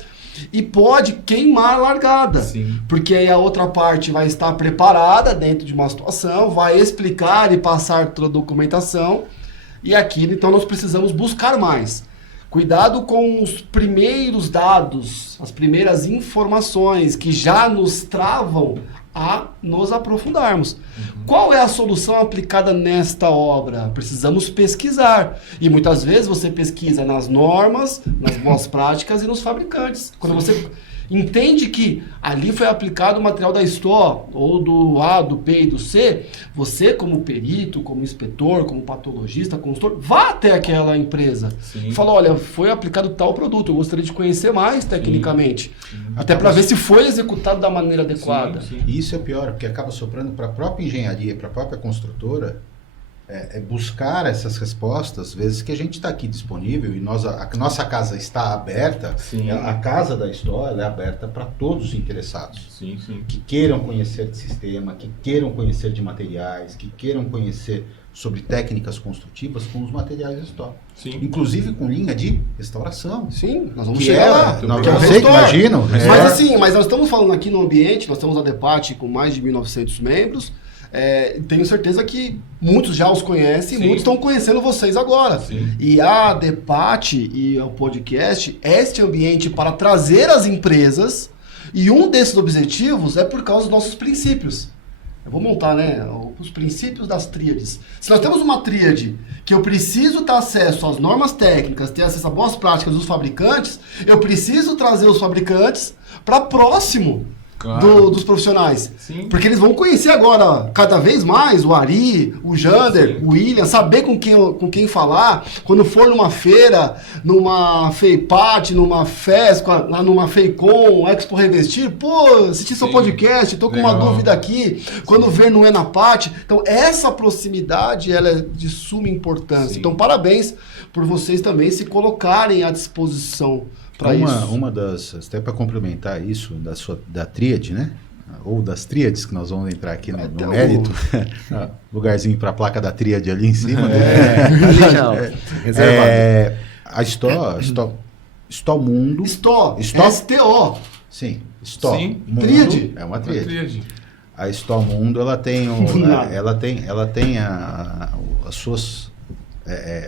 E pode queimar a largada, porque aí a outra parte vai estar preparada dentro de uma situação, vai explicar e passar toda a documentação, e aquilo, então nós precisamos buscar mais. Cuidado com os primeiros dados, as primeiras informações que já nos travam a nos aprofundarmos. Qual é a solução aplicada nesta obra? Precisamos pesquisar. E muitas vezes você pesquisa nas normas, nas boas práticas e nos fabricantes. Quando você entende que ali foi aplicado o material da STO, ou do A, do B e do C, você como perito, como inspetor, como patologista, consultor, vá até aquela empresa e fala, olha, foi aplicado tal produto, eu gostaria de conhecer mais tecnicamente. Até para ver se foi executado da maneira adequada. E isso é pior, porque acaba sobrando para a própria engenharia, para a própria construtora, buscar essas respostas, às vezes que a gente está aqui disponível e a nossa casa está aberta, a casa da história é aberta para todos os interessados, que queiram conhecer de sistema, que queiram conhecer de materiais, que queiram conhecer sobre técnicas construtivas com os materiais da história. Inclusive com linha de restauração. Sim, nós vamos chegar lá. Eu sei que imagino. Mas assim, nós estamos falando aqui no ambiente, nós temos a DEPAT com mais de 1.900 membros. Tenho certeza que muitos já os conhecem, muitos estão conhecendo vocês agora. E a DEPAT e o podcast é este ambiente para trazer as empresas, e um desses objetivos é por causa dos nossos princípios. Eu vou montar, os princípios das tríades. Se nós temos uma tríade que eu preciso ter acesso às normas técnicas, ter acesso a boas práticas dos fabricantes, eu preciso trazer os fabricantes para próximo dos profissionais. Porque eles vão conhecer agora, cada vez mais, o Ari, o Jander, o William, saber com quem falar, quando for numa feira, numa FEIPAT, numa FESCO, numa FEICOM, Expo Revestir, assisti seu podcast, tô com uma dúvida aqui, quando ver no ENAPAT. Então, essa proximidade, ela é de suma importância. Então, parabéns por vocês também se colocarem à disposição. Uma das, até para complementar isso, da tríade, né? Ou das tríades, que nós vamos entrar aqui no mérito. Lugarzinho para a placa da tríade ali em cima. A STO Mundo. STO. Sim, STO. Mundo, tríade. É uma tríade. A STO Mundo, ela tem as suas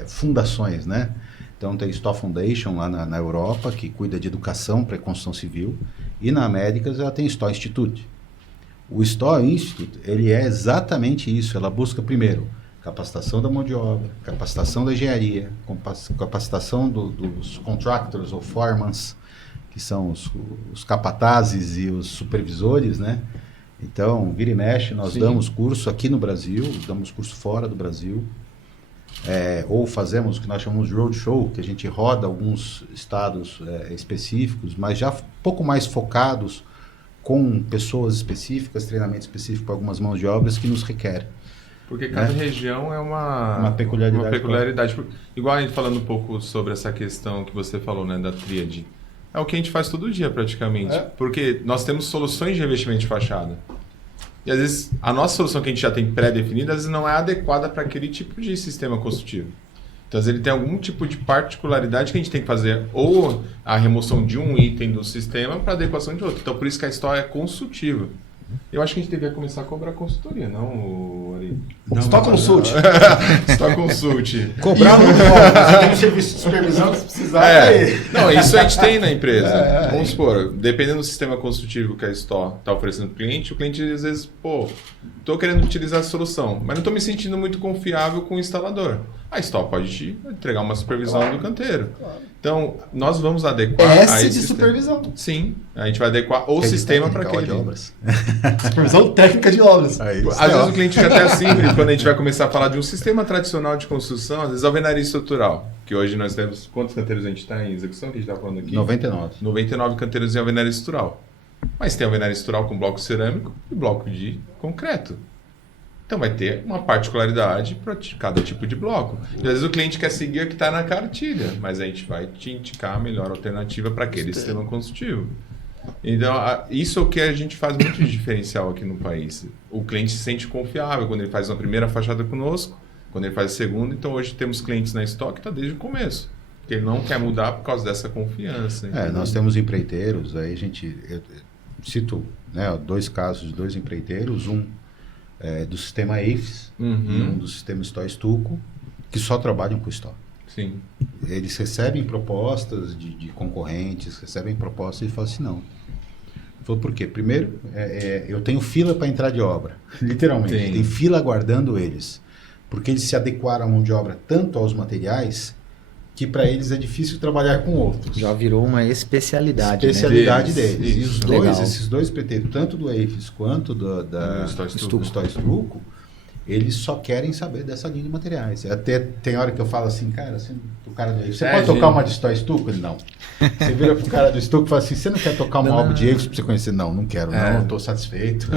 fundações, né? Então tem STO Foundation lá na Europa, que cuida de educação para a construção civil, e na Américas ela tem STO Institute. O STO Institute, ele é exatamente isso, ela busca primeiro capacitação da mão de obra, capacitação da engenharia, capacitação dos contractors ou foremans, que são os capatazes e os supervisores, né? Então, vira e mexe, nós damos curso aqui no Brasil, damos curso fora do Brasil, ou fazemos o que nós chamamos de roadshow, que a gente roda alguns estados específicos, mas já pouco mais focados com pessoas específicas, treinamento específico para algumas mãos de obras que nos requerem. Porque cada região é uma peculiaridade. Igual a gente falando um pouco sobre essa questão que você falou, né, da tríade. É o que a gente faz todo dia praticamente. Porque nós temos soluções de revestimento de fachada. E às vezes a nossa solução que a gente já tem pré-definida, às vezes não é adequada para aquele tipo de sistema construtivo. Então, às vezes ele tem algum tipo de particularidade que a gente tem que fazer ou a remoção de um item do sistema para adequação de outro. Então, por isso que a história é consultiva. Eu acho que a gente deveria começar a cobrar consultoria, não, Ari? Stock Consult. Stock Consult. Cobrar no você tem um serviço de supervisão se precisar. Não, isso a gente tem na empresa. Vamos supor, dependendo do sistema consultivo que a Store está oferecendo para o cliente às vezes, estou querendo utilizar a solução, mas não estou me sentindo muito confiável com o instalador. A Store pode te entregar uma supervisão do canteiro. Então, nós vamos adequar a esse de supervisão. Sim, a gente vai adequar o sistema para aquele... de obras. Supervisão técnica de obras. Às vezes o cliente fica até assim, quando a gente vai começar a falar de um sistema tradicional de construção, às vezes a alvenaria estrutural, que hoje nós temos... Quantos canteiros a gente está em execução, que a gente está falando aqui? 99. 99 canteiros em alvenaria estrutural. Mas tem alvenaria estrutural com bloco cerâmico e bloco de concreto. Então vai ter uma particularidade para cada tipo de bloco. E às vezes o cliente quer seguir o que está na cartilha, mas a gente vai te indicar a melhor alternativa para aquele sistema construtivo. Então, isso é o que a gente faz muito de diferencial aqui no país. O cliente se sente confiável quando ele faz uma primeira fachada conosco, quando ele faz a segunda. Então, hoje temos clientes na estoque que tá desde o começo. Que ele não quer mudar por causa dessa confiança. Nós temos empreiteiros, aí eu cito, né, 2 casos de 2 empreiteiros, um do sistema AFES e um do sistema Store Stucco, que só trabalham com Store. Sim. Eles recebem propostas de concorrentes, recebem propostas e falam assim, não. Falou, por quê? Primeiro, eu tenho fila para entrar de obra, literalmente. Sim. Tem fila aguardando eles. Porque eles se adequaram à mão de obra tanto aos materiais, que para eles é difícil trabalhar com outros. Já virou uma especialidade, Especialidade né? deles. E os Legal. esses dois preteiros, tanto do AFES quanto do Store Stucco, eles só querem saber dessa linha de materiais. Até tem hora que eu falo assim, cara, assim, o cara do AFES, você pode tocar uma de Store Stucco? Ele, não. Você vira pro cara do Stucco e fala assim, você não quer tocar um álbum de AFES para você conhecer? Não quero, não, estou satisfeito.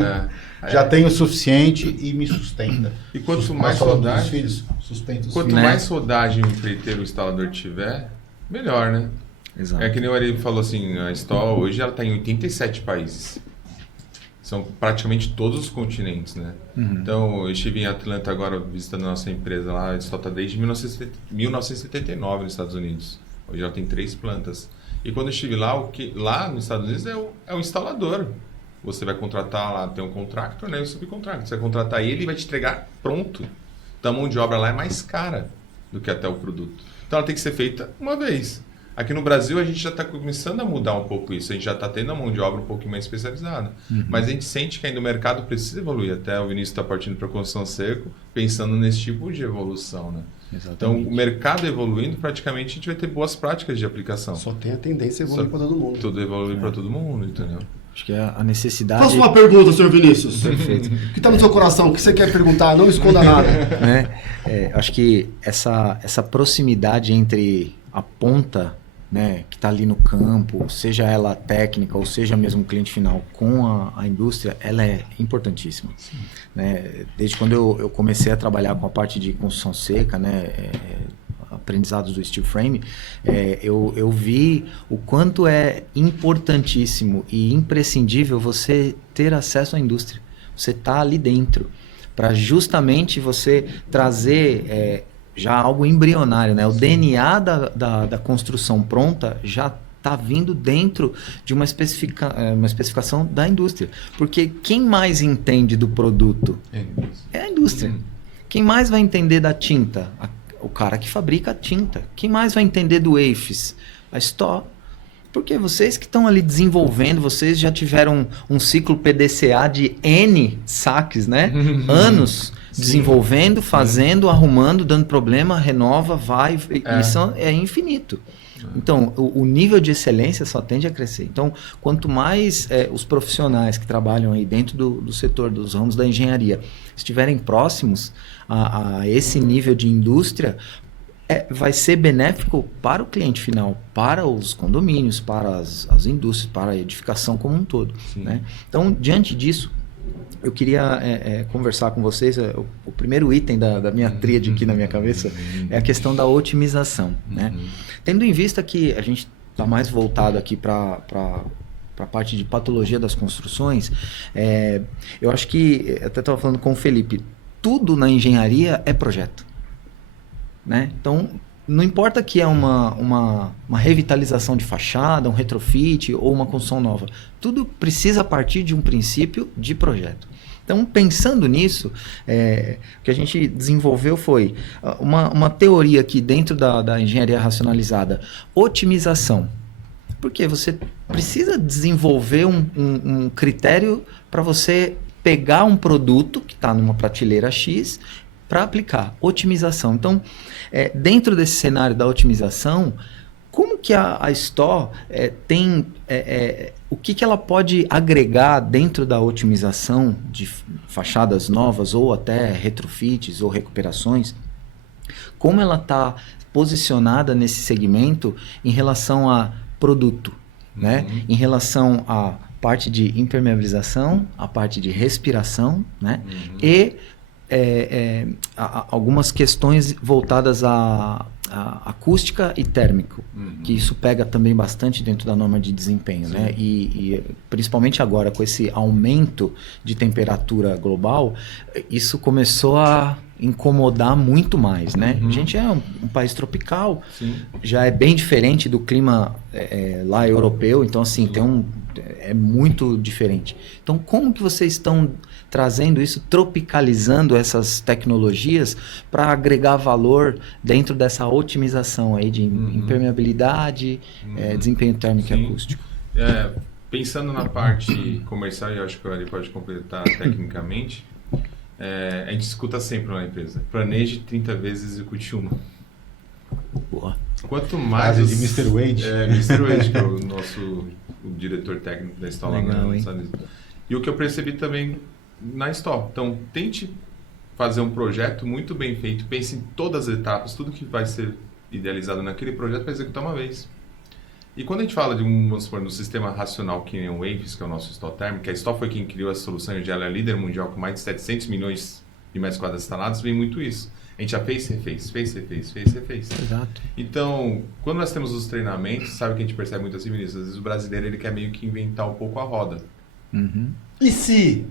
Já tenho o suficiente e me sustenta. E quanto mais mais rodagem, filhos, sustenta os quanto filhos. mais rodagem o empreiteiro, o instalador tiver, melhor, né? Exato. É que nem o Ari falou assim, a Stoll hoje ela está em 87 países. São praticamente todos os continentes, né? Então, eu estive em Atlanta agora visitando a nossa empresa lá, a Stoll está desde 1979 nos Estados Unidos. Hoje ela tem 3 plantas. E quando eu estive lá, lá nos Estados Unidos é o instalador. Você vai contratar lá, tem um contractor, né? E o subcontractor. Você vai contratar ele e vai te entregar pronto. Então, a mão de obra lá é mais cara do que até o produto. Então, ela tem que ser feita uma vez. Aqui no Brasil, a gente já está começando a mudar um pouco isso. A gente já está tendo a mão de obra um pouquinho mais especializada. Mas a gente sente que ainda o mercado precisa evoluir. Até o Vinícius está partindo para a construção seco, pensando nesse tipo de evolução, né? Exatamente. Então, o mercado evoluindo, praticamente a gente vai ter boas práticas de aplicação. Só tem a tendência a evoluir para todo mundo. Tudo evolui para todo mundo, entendeu? Acho que a necessidade... Faça uma pergunta, senhor Vinícius. Perfeito. O que está no seu coração? O que você quer perguntar? Não esconda nada. Né? Acho que essa proximidade entre a ponta, né, que está ali no campo, seja ela técnica ou seja mesmo o cliente final, com a indústria, ela é importantíssima. Né? Desde quando eu comecei a trabalhar com a parte de construção seca, né, aprendizados do steel frame, eu vi o quanto é importantíssimo e imprescindível você ter acesso à indústria. Você está ali dentro, para justamente você trazer já algo embrionário, né? O DNA da construção pronta já está vindo dentro de uma especificação da indústria. Porque quem mais entende do produto é a indústria. Quem mais vai entender da tinta? O cara que fabrica a tinta. Quem mais vai entender do AFES? A Store. Porque vocês que estão ali desenvolvendo, vocês já tiveram um ciclo PDCA de N saques, né? Anos desenvolvendo, fazendo, arrumando, dando problema, renova, vai. Isso é infinito. Então, o nível de excelência só tende a crescer. Então, quanto mais os profissionais que trabalham aí dentro do setor, dos ramos da engenharia, estiverem próximos a esse nível de indústria, vai ser benéfico para o cliente final, para os condomínios, para as indústrias, para a edificação como um todo. Né? Então, diante disso, eu queria conversar com vocês. O primeiro item da minha tríade aqui na minha cabeça é a questão da otimização. Né? Tendo em vista que a gente está mais voltado aqui para a parte de patologia das construções, eu acho que, até estava falando com o Felipe, tudo na engenharia é projeto. Né? Então, não importa que é uma revitalização de fachada, um retrofit ou uma construção nova. Tudo precisa partir de um princípio de projeto. Então, pensando nisso, o que a gente desenvolveu foi uma teoria aqui dentro da engenharia racionalizada, otimização. Porque você precisa desenvolver um critério para você pegar um produto que está numa prateleira X para aplicar. Otimização. Então, dentro desse cenário da otimização, como que a Store tem... o que ela pode agregar dentro da otimização de fachadas novas ou até retrofits ou recuperações? Como ela está posicionada nesse segmento em relação a produto, né? Em relação à parte de impermeabilização, a parte de respiração, né? E algumas questões voltadas a acústica e térmico, que isso pega também bastante dentro da norma de desempenho, né? E principalmente agora com esse aumento de temperatura global, isso começou a incomodar muito mais, né? A gente é um país tropical, já é bem diferente do clima lá europeu, então assim, é muito diferente. Então como que vocês estão trazendo isso, tropicalizando essas tecnologias para agregar valor dentro dessa otimização aí de impermeabilidade, desempenho térmico e acústico? Pensando na parte comercial, e eu acho que o Ari pode completar tecnicamente, a gente escuta sempre na empresa, planeje 30 vezes, execute uma. Boa. Quanto mais... de Mr. Wade. Mr. Wade, que é o nosso diretor técnico da Install. Legal, hein? E o que eu percebi também na Install. Então, tente fazer um projeto muito bem feito, pense em todas as etapas, tudo que vai ser idealizado naquele projeto para executar uma vez. E quando a gente fala de vamos supor, no sistema racional que é o Waves, que é o nosso Install térmico, a Install foi quem criou essa solução, e ela é líder mundial com mais de 700 milhões de metros quadrados instalados, vem muito isso. A gente já fez, refez. Exato. Então, quando nós temos os treinamentos, sabe que a gente percebe muito assim, Vinícius? Às vezes o brasileiro ele quer meio que inventar um pouco a roda. E se?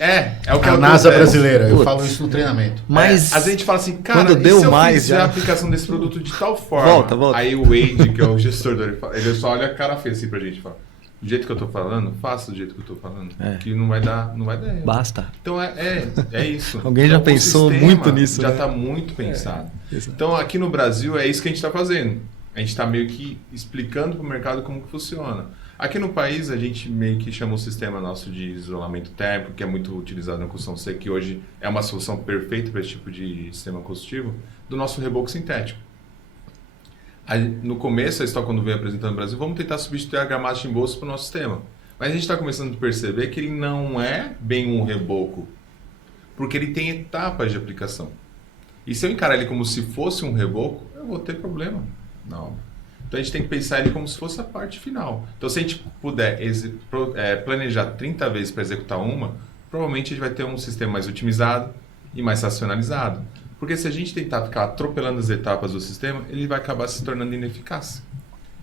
É o que A NASA acontece. brasileira, eu falo isso no treinamento. Mas Às vezes a gente fala assim, cara, quando deu e se eu mais fizer já... a aplicação desse produto de tal forma? Volta. Aí o Wade, que é o gestor, ele só olha a cara feia assim pra gente e fala, do jeito que eu tô falando, faça do jeito que eu tô falando, que não vai dar erro. Basta. Então é isso. Alguém já Então, pensou o sistema muito nisso, já né? está muito pensado. Exato. Então aqui no Brasil é isso que a gente está fazendo. A gente está meio que explicando para o mercado como que funciona. Aqui no país a gente meio que chama o sistema nosso de isolamento térmico, que é muito utilizado na construção seca, que hoje é uma solução perfeita para esse tipo de sistema construtivo, do nosso reboco sintético. Aí, no começo, a Install, quando veio apresentando no Brasil, vamos tentar substituir a argamassa de embolso para o nosso sistema. Mas a gente está começando a perceber que ele não é bem um reboco, porque ele tem etapas de aplicação. E se eu encarar ele como se fosse um reboco, eu vou ter problema na obra. Então a gente tem que pensar ele como se fosse a parte final. Então se a gente puder planejar 30 vezes para executar uma, provavelmente a gente vai ter um sistema mais otimizado e mais racionalizado. Porque se a gente tentar ficar atropelando as etapas do sistema, ele vai acabar se tornando ineficaz.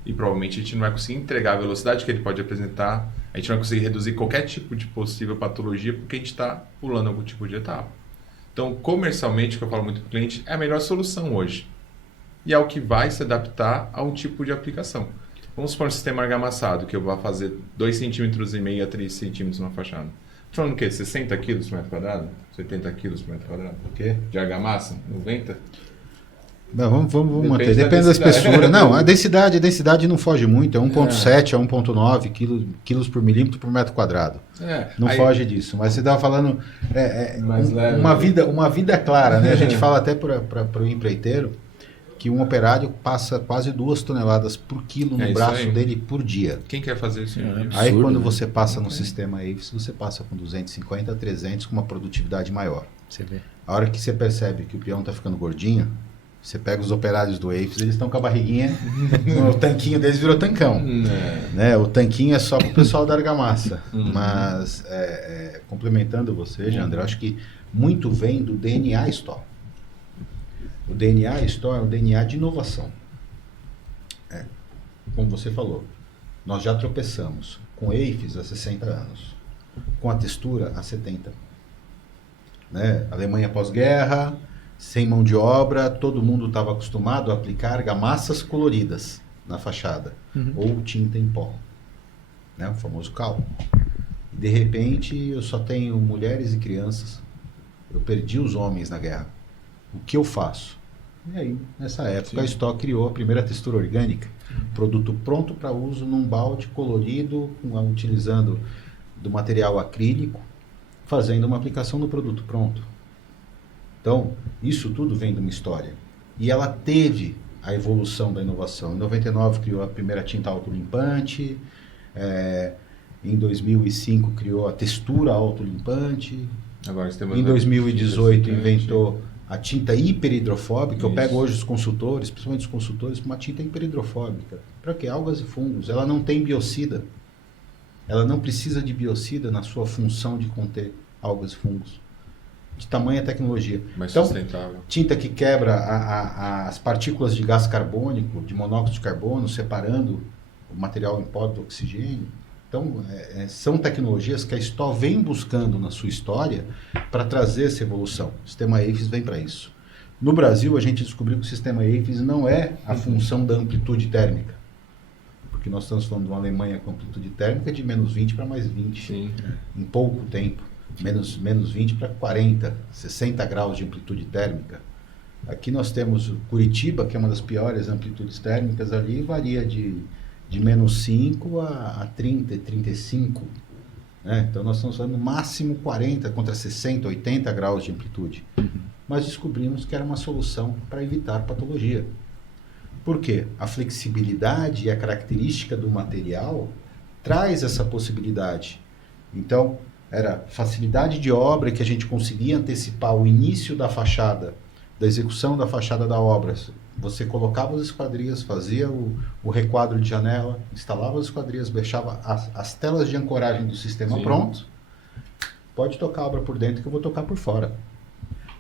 E provavelmente a gente não vai conseguir entregar a velocidade que ele pode apresentar, a gente não vai conseguir reduzir qualquer tipo de possível patologia porque a gente está pulando algum tipo de etapa. Então, comercialmente, o que eu falo muito para o cliente, é a melhor solução hoje. E é o que vai se adaptar a um tipo de aplicação. Vamos supor um sistema argamassado, que eu vou fazer 2,5 cm a 3 cm na fachada. Estou falando o quê? 60 kg por metro quadrado? 70 kg por metro quadrado? O quê? De argamassa? 90? Não, vamos manter. da Depende da densidade. espessura. Não, a densidade não foge muito. É 1,7 a 1,9 quilos por milímetro por metro quadrado. Não foge disso. Mas você estava falando Mais leve, uma vida clara, né? A gente fala até para o empreiteiro que um operário passa quase 2 toneladas por quilo no isso braço aí. dele por dia. Quem quer fazer isso? Aí Absurdo, quando né? você passa no sistema AVES, você passa com 250 a 300 com uma produtividade maior. Você vê. A hora que você percebe que o peão está ficando gordinho, você pega os operários do AVES, eles estão com a barriguinha, o tanquinho deles virou tancão. Né? O tanquinho é só para o pessoal da argamassa. Mas, complementando você, Jandro, eu acho que muito vem do DNA Install. O DNA Install é um DNA de inovação. Como você falou, nós já tropeçamos com AVES há 60 anos, com a textura há 70. Né? Alemanha pós-guerra, sem mão de obra, todo mundo estava acostumado a aplicar argamassas coloridas na fachada, ou tinta em pó, né? O famoso cal. De repente, eu só tenho mulheres e crianças, eu perdi os homens na guerra. O que eu faço? E aí, nessa época, a Install criou a primeira textura orgânica, produto pronto para uso num balde colorido, utilizando do material acrílico, fazendo uma aplicação no produto pronto. Então, isso tudo vem de uma história. E ela teve a evolução da inovação. Em 99 criou a primeira tinta autolimpante, em 2005 criou a textura autolimpante, Agora, em 2018 inventou a tinta hiperidrofóbica. Eu pego hoje os consultores, principalmente os consultores, com uma tinta hiperidrofóbica. Para quê? Algas e fungos. Ela não tem biocida. Ela não precisa de biocida na sua função de conter algas e fungos. de tamanha tecnologia. Mais Então, sustentável. tinta que quebra as partículas de gás carbônico, de monóxido de carbono, separando o material em pó do oxigênio. Então, são tecnologias que a STO vem buscando na sua história para trazer essa evolução. O sistema AFIS vem para isso. No Brasil, a gente descobriu que o sistema AFIS não é a função da amplitude térmica. Porque nós estamos falando de uma Alemanha com amplitude térmica de menos 20 para mais 20. Sim. Em pouco tempo. Menos 20 para 40, 60 graus de amplitude térmica. Aqui nós temos Curitiba, que é uma das piores amplitudes térmicas ali, varia de menos 5 a 30, 35. Né? Então nós estamos falando no máximo 40 contra 60, 80 graus de amplitude. Mas descobrimos que era uma solução para evitar patologia. Por quê? A flexibilidade e a característica do material traz essa possibilidade. Então, era facilidade de obra, que a gente conseguia antecipar o início da fachada, da execução da fachada da obra. Você colocava as esquadrias, fazia o requadro de janela, instalava as esquadrias, deixava as telas de ancoragem do sistema pronto. Pode tocar a obra por dentro que eu vou tocar por fora.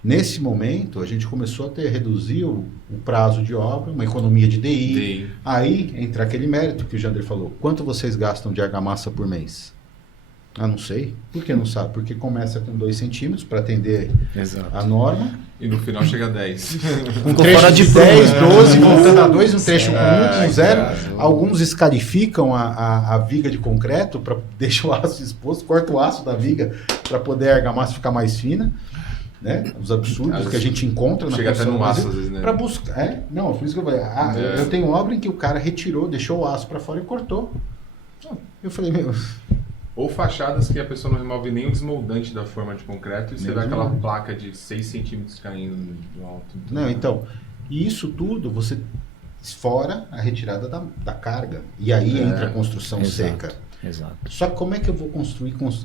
Nesse momento, a gente começou a reduzir o prazo de obra, uma economia de DI. Aí entra aquele mérito que o Jander falou. Quanto vocês gastam de argamassa por mês? Ah, não sei. Por que não sabe? Porque começa com 2 centímetros para atender a norma. E no final chega a 10. Um trecho de 10, 12, voltando a 2, um trecho com 1, com 0. Alguns escarificam a viga de concreto para deixar o aço exposto, corta o aço da viga para poder a argamassa ficar mais fina. Né? Os absurdos que a gente encontra na chega até no aço, às vezes, né? Para buscar. Não, por isso que eu falei. Eu tenho obra em que o cara retirou, deixou o aço para fora e cortou. Eu falei, meu. Ou fachadas que a pessoa não remove nem o desmoldante da forma de concreto e você vê aquela placa de 6 centímetros caindo do alto. Não, então, e isso tudo você fora a retirada da carga. E aí entra a construção seca. Exato. Só que como é que eu vou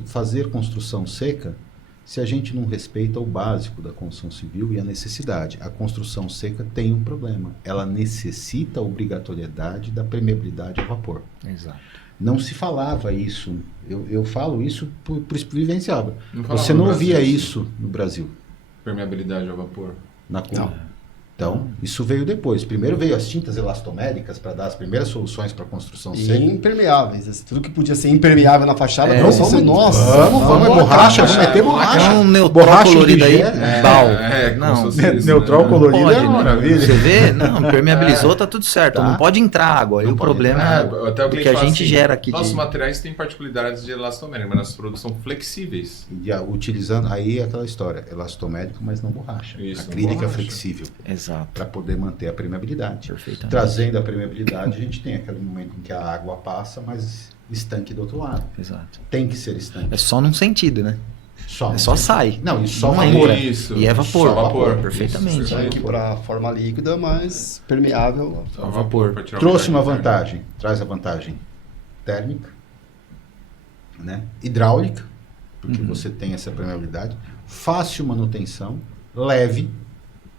fazer construção seca se a gente não respeita o básico da construção civil e a necessidade? A construção seca tem um problema. Ela necessita a obrigatoriedade da permeabilidade a vapor. Exato. Não se falava isso. Eu falo isso por vivenciável. Você no não Brasil, ouvia isso no Brasil. Permeabilidade ao vapor. Então, isso veio depois. Primeiro veio as tintas elastoméricas para dar as primeiras soluções para construção seca. E impermeáveis. Tudo que podia ser impermeável na fachada, Vamos borracha, vamos meter borracha. Um neutral colorido aí, bal. Não, neutral colorido pode, é uma maravilha. Você vê? Não, permeabilizou, tá tudo certo. Não pode entrar água. Aí o problema é até que a gente gera aqui. Nossos materiais têm particularidades de elastomérico, mas nossos produtos são flexíveis. E utilizando, aí é aquela história, elastomérico, mas não borracha. Isso, acrílica borracha. Flexível. Exato. Para poder manter a permeabilidade. Perfeitamente. Trazendo a permeabilidade, a gente tem aquele momento em que a água passa, mas estanque do outro lado. Exato. Tem que ser estanque. É só num sentido, né? Só sai. Não, e só Não é vapor. Isso. E é vapor. Só vapor. Perfeitamente. Isso, Sai aqui para forma líquida, mas permeável. Só vapor. Pra tirar Trouxe uma umidade interna. vantagem. Traz a vantagem térmica, né? Hidráulica, porque você tem essa permeabilidade. Fácil manutenção, leve.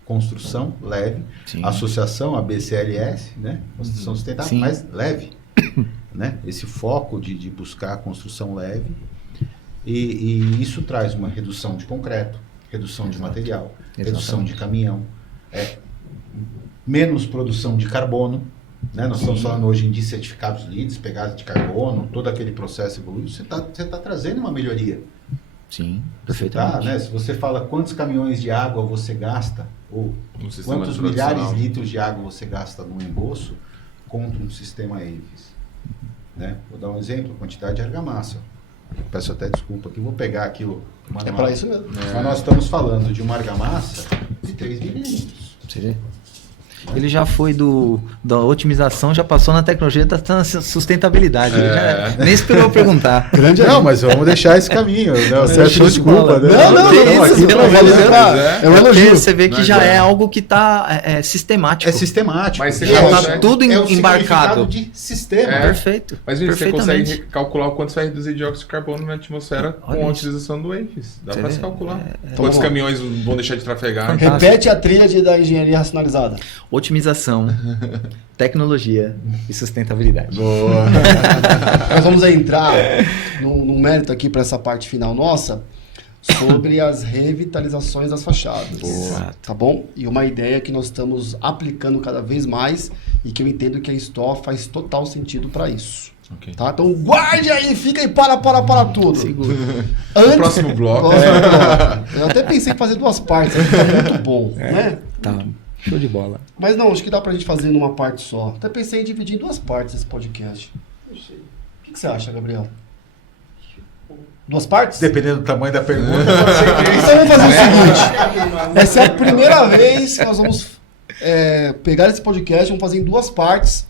Construção leve, Sim. associação a BCLS, né? Construção sustentável, Sim. mas leve, né? Esse foco de buscar a construção leve e isso traz uma redução de concreto, redução de material, redução de caminhão, menos produção de carbono, né? Nós estamos falando hoje em dia de certificados LEED, pegada de carbono, todo aquele processo evolutivo, você tá trazendo uma melhoria. Sim, perfeitamente. Né? Se você fala quantos caminhões de água você gasta, ou quantos milhares de litros de água você gasta num embolso contra um sistema AFIS. Né? Vou dar um exemplo, quantidade de argamassa. Peço até desculpa aqui, vou pegar aqui o manual. É para isso mesmo. Mas nós estamos falando de uma argamassa de 3 milímetros. Você vê? Ele já foi da otimização, já passou na tecnologia da sustentabilidade. Ele já nem esperou eu perguntar. Não, mas vamos deixar esse caminho. Né? Você Show de desculpa. bola. Né? Não, isso, aqui pelo pra amor de validar. Deus. É um elogio. Você vê que já é algo que está sistemático. É sistemático. Mas você E consegue- tá tudo é o embarcado. significado de sistema. Perfeito. Mas gente, você Perfeitamente. consegue calcular o quanto você vai reduzir dióxido de carbono na atmosfera Olha com a isso. utilização do AFIS. Dá Você para vê? se calcular. Então Quantos vamos lá. caminhões vão deixar de trafegar? Fantástico. Repete a tríade da engenharia racionalizada. Otimização, tecnologia e sustentabilidade. Nós vamos entrar no mérito aqui para essa parte final nossa. sobre as revitalizações das fachadas. Boa. Tá bom? E uma ideia que nós estamos aplicando cada vez mais e que eu entendo que a Stó faz total sentido para isso. Ok. Tá? Então guarde aí, fica aí, para tudo. Segura. Antes, Próximo bloco. Eu até pensei em fazer 2 partes, tá muito bom, né? Tá, show de bola. Mas não, acho que dá pra gente fazer numa parte só. Até pensei em dividir em 2 partes esse podcast. Não sei. O que você acha, Gabriel? 2 partes? Dependendo do tamanho da pergunta, pode ser que Então vamos fazer o seguinte. Essa é a primeira vez que nós vamos pegar esse podcast, vamos fazer em 2 partes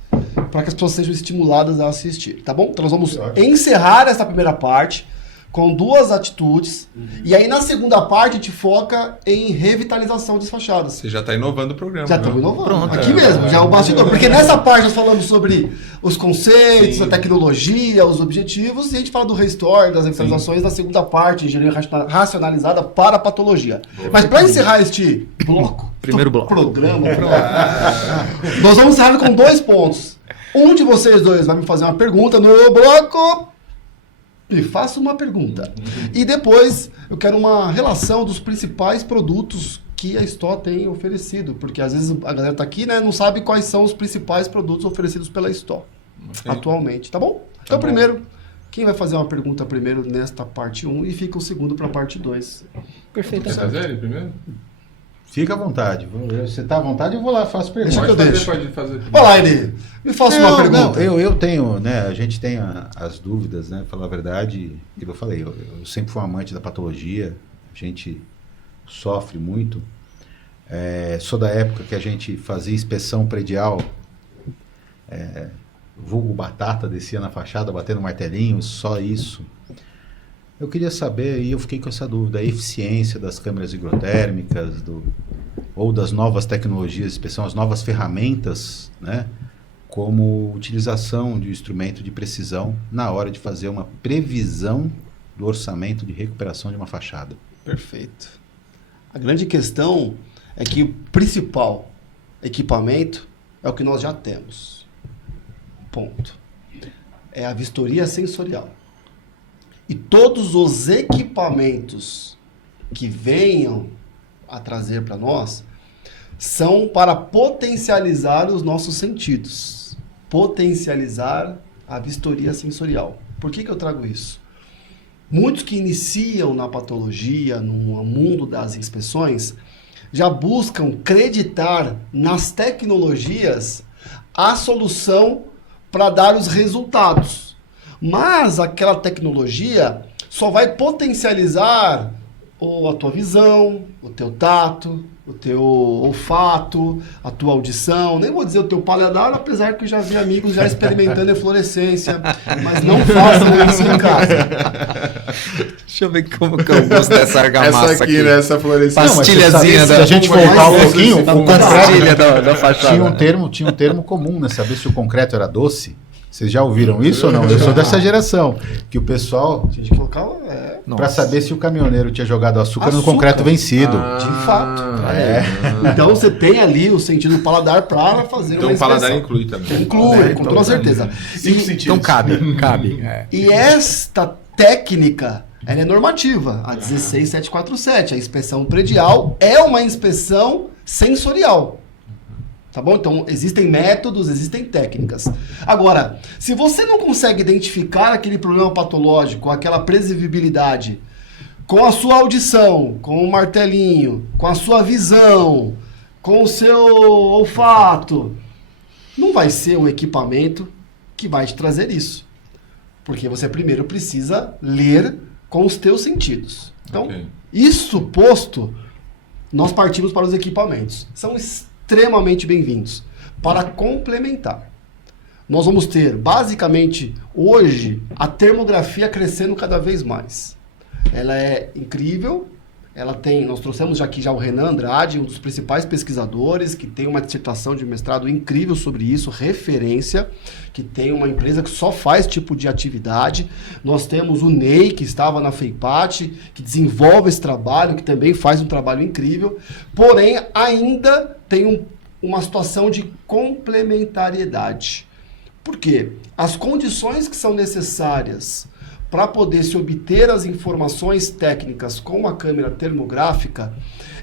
para que as pessoas sejam estimuladas a assistir, tá bom? Então nós vamos encerrar essa primeira parte com 2 atitudes e aí na segunda parte a gente foca em revitalização das fachadas. Você já está inovando o programa. Já né? estamos inovando. Pronto. Aqui mesmo, já é o bastidor. Porque nessa parte nós falamos sobre os conceitos, Sim. a tecnologia, os objetivos, e a gente fala do restore, das revitalizações na segunda parte, engenharia racionalizada para a patologia. Mas para encerrar este bloco, Primeiro bloco. programa, nós vamos encerrar com 2 pontos. Um de vocês 2 vai me fazer uma pergunta no bloco. Me faça uma pergunta. E depois eu quero uma relação dos principais produtos que a Stó tem oferecido. Porque às vezes a galera tá aqui, né, não sabe quais são os principais produtos oferecidos pela Stó atualmente, tá bom? Então bom. primeiro, quem vai fazer uma pergunta primeiro nesta parte 1 e fica o segundo para a parte 2. Perfeito. Quer fazer ele primeiro? fica à vontade. Você está à vontade, eu vou lá, faço pergunta. Deixa que eu deixo. Pode fazer primeiro. Olá, Eli. Me faça uma pergunta. Eu tenho, né? A gente tem as dúvidas, né? Falar a verdade, eu falei, eu sempre fui um amante da patologia, a gente sofre muito. Sou da época que a gente fazia inspeção predial, vulgo batata, descia na fachada batendo martelinho, só isso. Eu queria saber, e eu fiquei com essa dúvida, a eficiência das câmeras higrotérmicas, ou das novas tecnologias, inspeção, as novas ferramentas, né? Como utilização de instrumento de precisão na hora de fazer uma previsão do orçamento de recuperação de uma fachada. Perfeito. A grande questão é que o principal equipamento é o que nós já temos. Ponto. É a vistoria sensorial. E todos os equipamentos que venham a trazer para nós são para potencializar os nossos sentidos. Potencializar a vistoria sensorial. Por que eu trago isso? Muitos que iniciam na patologia, no mundo das inspeções, já buscam acreditar nas tecnologias a solução para dar os resultados. Mas aquela tecnologia só vai potencializar a tua visão, o teu tato, o teu olfato, a tua audição. Nem vou dizer o teu paladar, apesar que eu já vi amigos já experimentando eflorescência. Mas não façam isso em casa. Deixa eu ver como que eu gosto dessa argamassa Essa aqui, né? Essa florescência. Pastilhazinha Se a gente voltar um pouquinho, o pastilha concreto da fachada. tinha um termo comum, né? Saber se o concreto era doce. Vocês já ouviram isso ou não? Eu sou dessa geração. Que o pessoal, A gente colocar para saber se o caminhoneiro tinha jogado açúcar no Açúcar. concreto vencido. de fato. Então você tem ali o sentido do paladar para fazer Então uma o paladar inspeção. inclui também. Inclui, com toda certeza. Então cabe. E esta técnica, ela é normativa, a 16747. A inspeção predial é uma inspeção sensorial. Tá bom? Então, existem métodos, existem técnicas. Agora, se você não consegue identificar aquele problema patológico, aquela previsibilidade, com a sua audição, com o martelinho, com a sua visão, com o seu olfato, não vai ser um equipamento que vai te trazer isso. Porque você primeiro precisa ler com os teus sentidos. Então, Ok. isso posto, nós partimos para os equipamentos. São extremamente bem-vindos para complementar. Nós vamos ter, basicamente, hoje, a termografia crescendo cada vez mais. Ela é incrível. Nós trouxemos já aqui o Renan Andrade, um dos principais pesquisadores, que tem uma dissertação de mestrado incrível sobre isso, referência, que tem uma empresa que só faz tipo de atividade. Nós temos o Ney, que estava na FEIPAT, que desenvolve esse trabalho, que também faz um trabalho incrível. Porém, ainda tem uma situação de complementariedade. Por quê? As condições que são necessárias para poder se obter as informações técnicas com a câmera termográfica,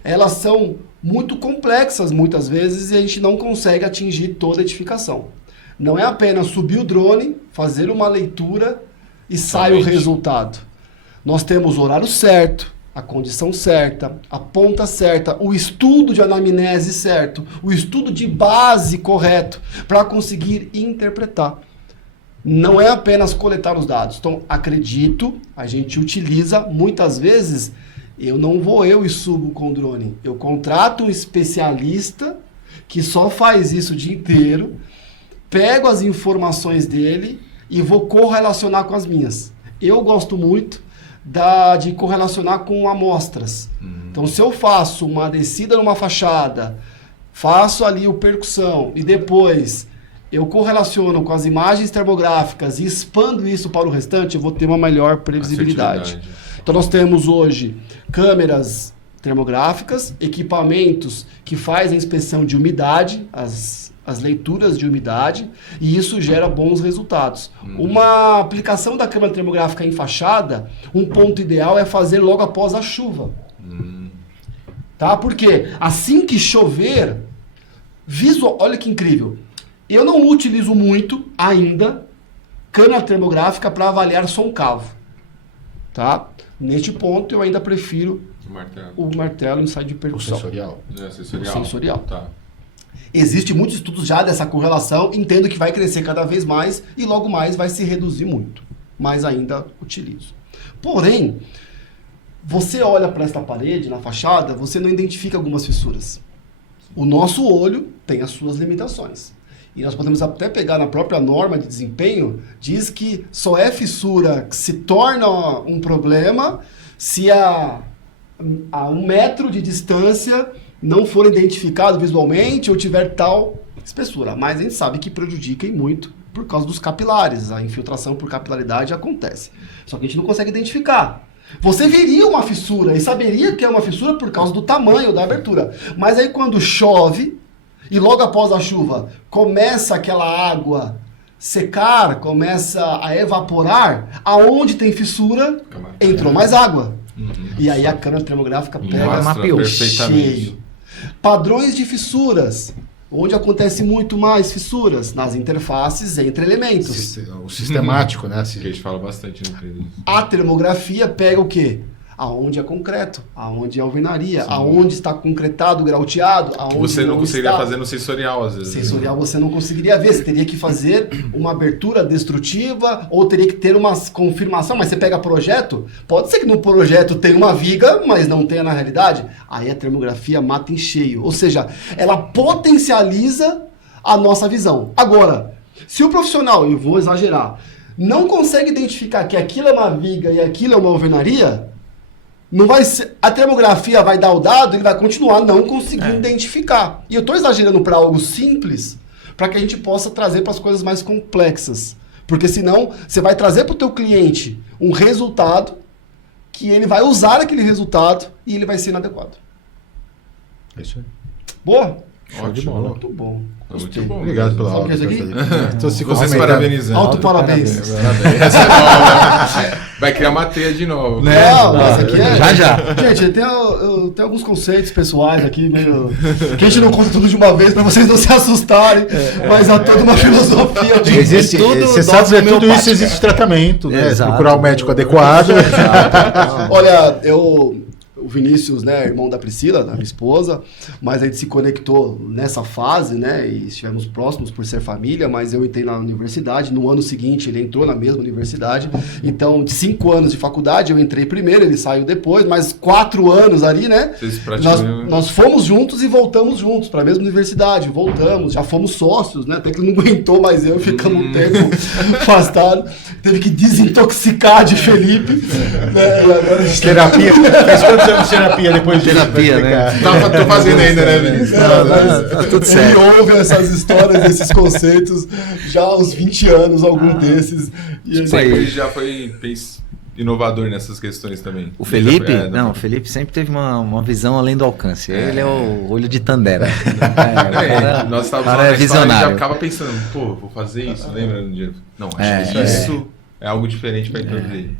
elas são muito complexas muitas vezes e a gente não consegue atingir toda a edificação. Não é apenas subir o drone, fazer uma leitura e sai o resultado. Nós temos o horário certo, a condição certa, a ponta certa, o estudo de anamnese certo, o estudo de base correto para conseguir interpretar. Não é apenas coletar os dados. Então, acredito, a gente utiliza muitas vezes, eu e subo com o drone. Eu contrato um especialista que só faz isso o dia inteiro, pego as informações dele e vou correlacionar com as minhas. Eu gosto muito de correlacionar com amostras. Então, se eu faço uma descida numa fachada, faço ali o percussão e depois eu correlaciono com as imagens termográficas e expando isso para o restante, eu vou ter uma melhor previsibilidade. Então, nós temos hoje câmeras termográficas, equipamentos que fazem a inspeção de umidade, as leituras de umidade, e isso gera bons resultados. Uma aplicação da câmera termográfica em fachada, um ponto ideal é fazer logo após a chuva. Tá? Porque assim que chover, olha que incrível, eu não utilizo muito ainda câmera termográfica para avaliar som cavo. Tá? Neste ponto, eu ainda prefiro o martelo em site de percussão. Sensorial. Tá. Existem muitos estudos já dessa correlação, entendo que vai crescer cada vez mais e logo mais vai se reduzir muito. Mas ainda utilizo. Porém, você olha para esta parede, na fachada, você não identifica algumas fissuras. O nosso olho tem as suas limitações. E nós podemos até pegar na própria norma de desempenho, diz que só é fissura que se torna um problema se a 1 metro de distância não for identificado visualmente ou tiver tal espessura. Mas a gente sabe que prejudica muito por causa dos capilares. A infiltração por capilaridade acontece. Só que a gente não consegue identificar. Você veria uma fissura e saberia que é uma fissura por causa do tamanho da abertura. Mas aí quando chove e logo após a chuva começa aquela água secar, começa a evaporar, aonde tem fissura, entrou mais água. E aí a câmera termográfica pega cheio. Padrões de fissuras. Onde acontece muito mais fissuras? Nas interfaces entre elementos. O sistemático, né? Que a gente fala bastante no treino. A termografia pega o quê? Aonde é concreto, aonde é alvenaria, aonde está concretado, grauteado, aonde você não conseguiria está. fazer no sensorial, às vezes. Sensorial você não conseguiria ver, você teria que fazer uma abertura destrutiva ou teria que ter uma confirmação, mas você pega projeto, pode ser que no projeto tenha uma viga, mas não tenha na realidade, aí a termografia mata em cheio, ou seja, ela potencializa a nossa visão. Agora, se o profissional, eu vou exagerar, não consegue identificar que aquilo é uma viga e aquilo é uma alvenaria, não vai ser, a termografia vai dar o dado, ele vai continuar não conseguindo identificar. E eu estou exagerando para algo simples, para que a gente possa trazer para as coisas mais complexas. Porque senão, você vai trazer para o teu cliente um resultado que ele vai usar aquele resultado e ele vai ser inadequado. É isso aí. Boa? Show de bola. Muito bom. Muito bom. Obrigado pela Sabe o aula. que é isso aqui? Estou se Vocês cumprimentando. parabenizando. Auto-parabéns. Essa é nova. Vai criar uma teia de novo. Não, mas aqui é... Já. Gente, eu tenho alguns conceitos pessoais aqui, meio... que a gente não conta tudo de uma vez, para vocês não se assustarem, mas há toda uma filosofia. Existe, tudo você sabe que tudo isso homeopática. existe tratamento, né? Exato. Procurar o médico adequado. Olha, o Vinícius, né, irmão da Priscila, da minha esposa, mas a gente se conectou nessa fase, né, e estivemos próximos por ser família, mas eu entrei na universidade, no ano seguinte ele entrou na mesma universidade, então de 5 anos de faculdade eu entrei primeiro, ele saiu depois, mas 4 anos ali, né, nós fomos juntos e voltamos juntos para a mesma universidade, voltamos, já fomos sócios, né, até que ele não aguentou mais eu, ficamos um tempo afastado, teve que desintoxicar de Felipe, né, e agora a gente Terapia. Faz quantos anos de terapia depois de Terapia, né? Tô fazendo ainda, né, Vinícius? Tá tudo certo. Ele ouve essas histórias, esses conceitos já há uns 20 anos, algum desses. E Ele já foi inovador nessas questões também. O Felipe? Não, o Felipe sempre teve uma visão além do alcance. Ele é o olho de Tandera. Nós estávamos cara é na escola e já visionário. ficava pensando, pô, vou fazer isso, lembra no dia? Não, acho que É. isso é algo diferente para introduzir.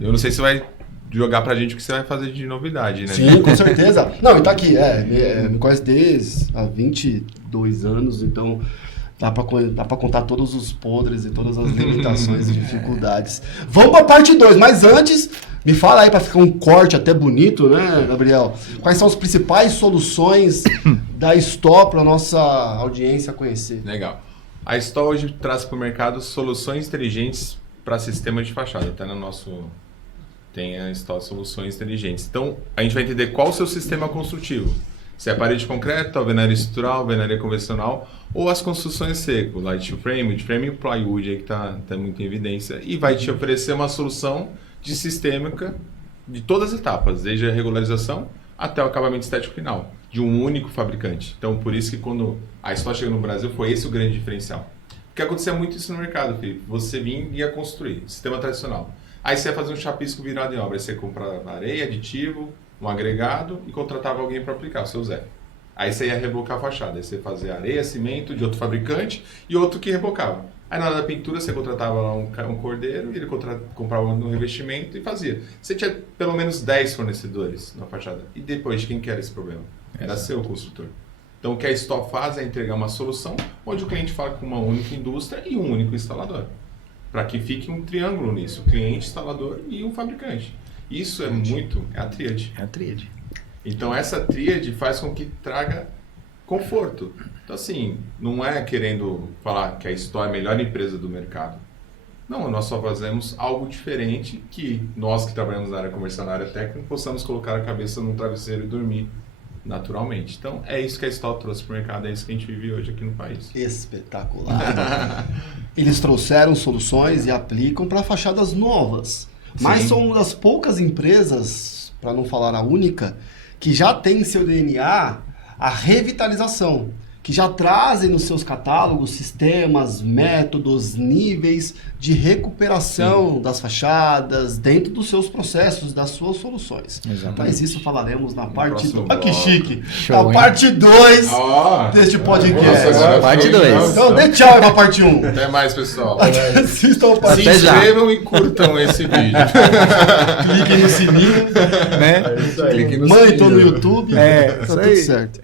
Eu não sei se vai jogar pra gente o que você vai fazer de novidade, né? Sim, com certeza. Não, e tá aqui, me conhece desde há 22 anos, então dá pra contar todos os podres e todas as limitações e dificuldades. Vamos pra parte 2, mas antes, me fala aí pra ficar um corte até bonito, né, Gabriel? Quais são as principais soluções da Stó pra nossa audiência conhecer? Legal. A Stó hoje traz para o mercado soluções inteligentes para sistemas de fachada. Até no nosso... Tem a Stó Soluções Inteligentes. Então, a gente vai entender qual o seu sistema construtivo. Se é parede de concreto, alvenaria estrutural, alvenaria convencional, ou as construções seco, light frame, wood frame e o plywood aí que está muito em evidência. E vai te oferecer uma solução de sistêmica de todas as etapas, desde a regularização até o acabamento estético final, de um único fabricante. Então, por isso que quando a Stó chegou no Brasil, foi esse o grande diferencial. Porque acontecia muito isso no mercado, Felipe. Você vinha e ia construir, sistema tradicional. Aí você ia fazer um chapisco virado em obra. Aí você comprava areia, aditivo, um agregado e contratava alguém para aplicar, o seu Zé. Aí você ia rebocar a fachada. Aí você fazia areia, cimento de outro fabricante e outro que rebocava. Aí na hora da pintura você contratava lá um cordeiro e ele comprava no revestimento e fazia. Você tinha pelo menos 10 fornecedores na fachada. E depois, de quem que era esse problema? Era seu construtor. Então o que a Stó faz é entregar uma solução onde o cliente fala com uma única indústria e um único instalador. Para que fique um triângulo nisso, cliente, instalador e um fabricante. Isso é a tríade. É a tríade. Então essa tríade faz com que traga conforto. Então assim, não é querendo falar que a Stó é a melhor empresa do mercado. Não, nós só fazemos algo diferente que nós que trabalhamos na área comercial, na área técnica, possamos colocar a cabeça num travesseiro e dormir naturalmente. Então é isso que a Stó trouxe para o mercado, é isso que a gente vive hoje aqui no país. Espetacular. Eles trouxeram soluções e aplicam para fachadas novas. Mas Sim. são uma das poucas empresas, para não falar a única, que já tem em seu DNA a revitalização, que já trazem nos seus catálogos sistemas, métodos, níveis de recuperação das fachadas dentro dos seus processos, das suas soluções. Exatamente. Mas isso falaremos na parte... próximo Ah, que bloco. chique! Show, Na hein? parte 2 Ó, deste podcast. nossa, agora Parte foi, dois. nossa. Então, dê tchau aí pra parte 1. Até mais, pessoal. Assistam a Se parte Até já. inscrevam e curtam esse vídeo. cliquem no sininho. Né? Cliquem no Mãe, tô no sininho. YouTube. É, Tá isso tudo aí. certo.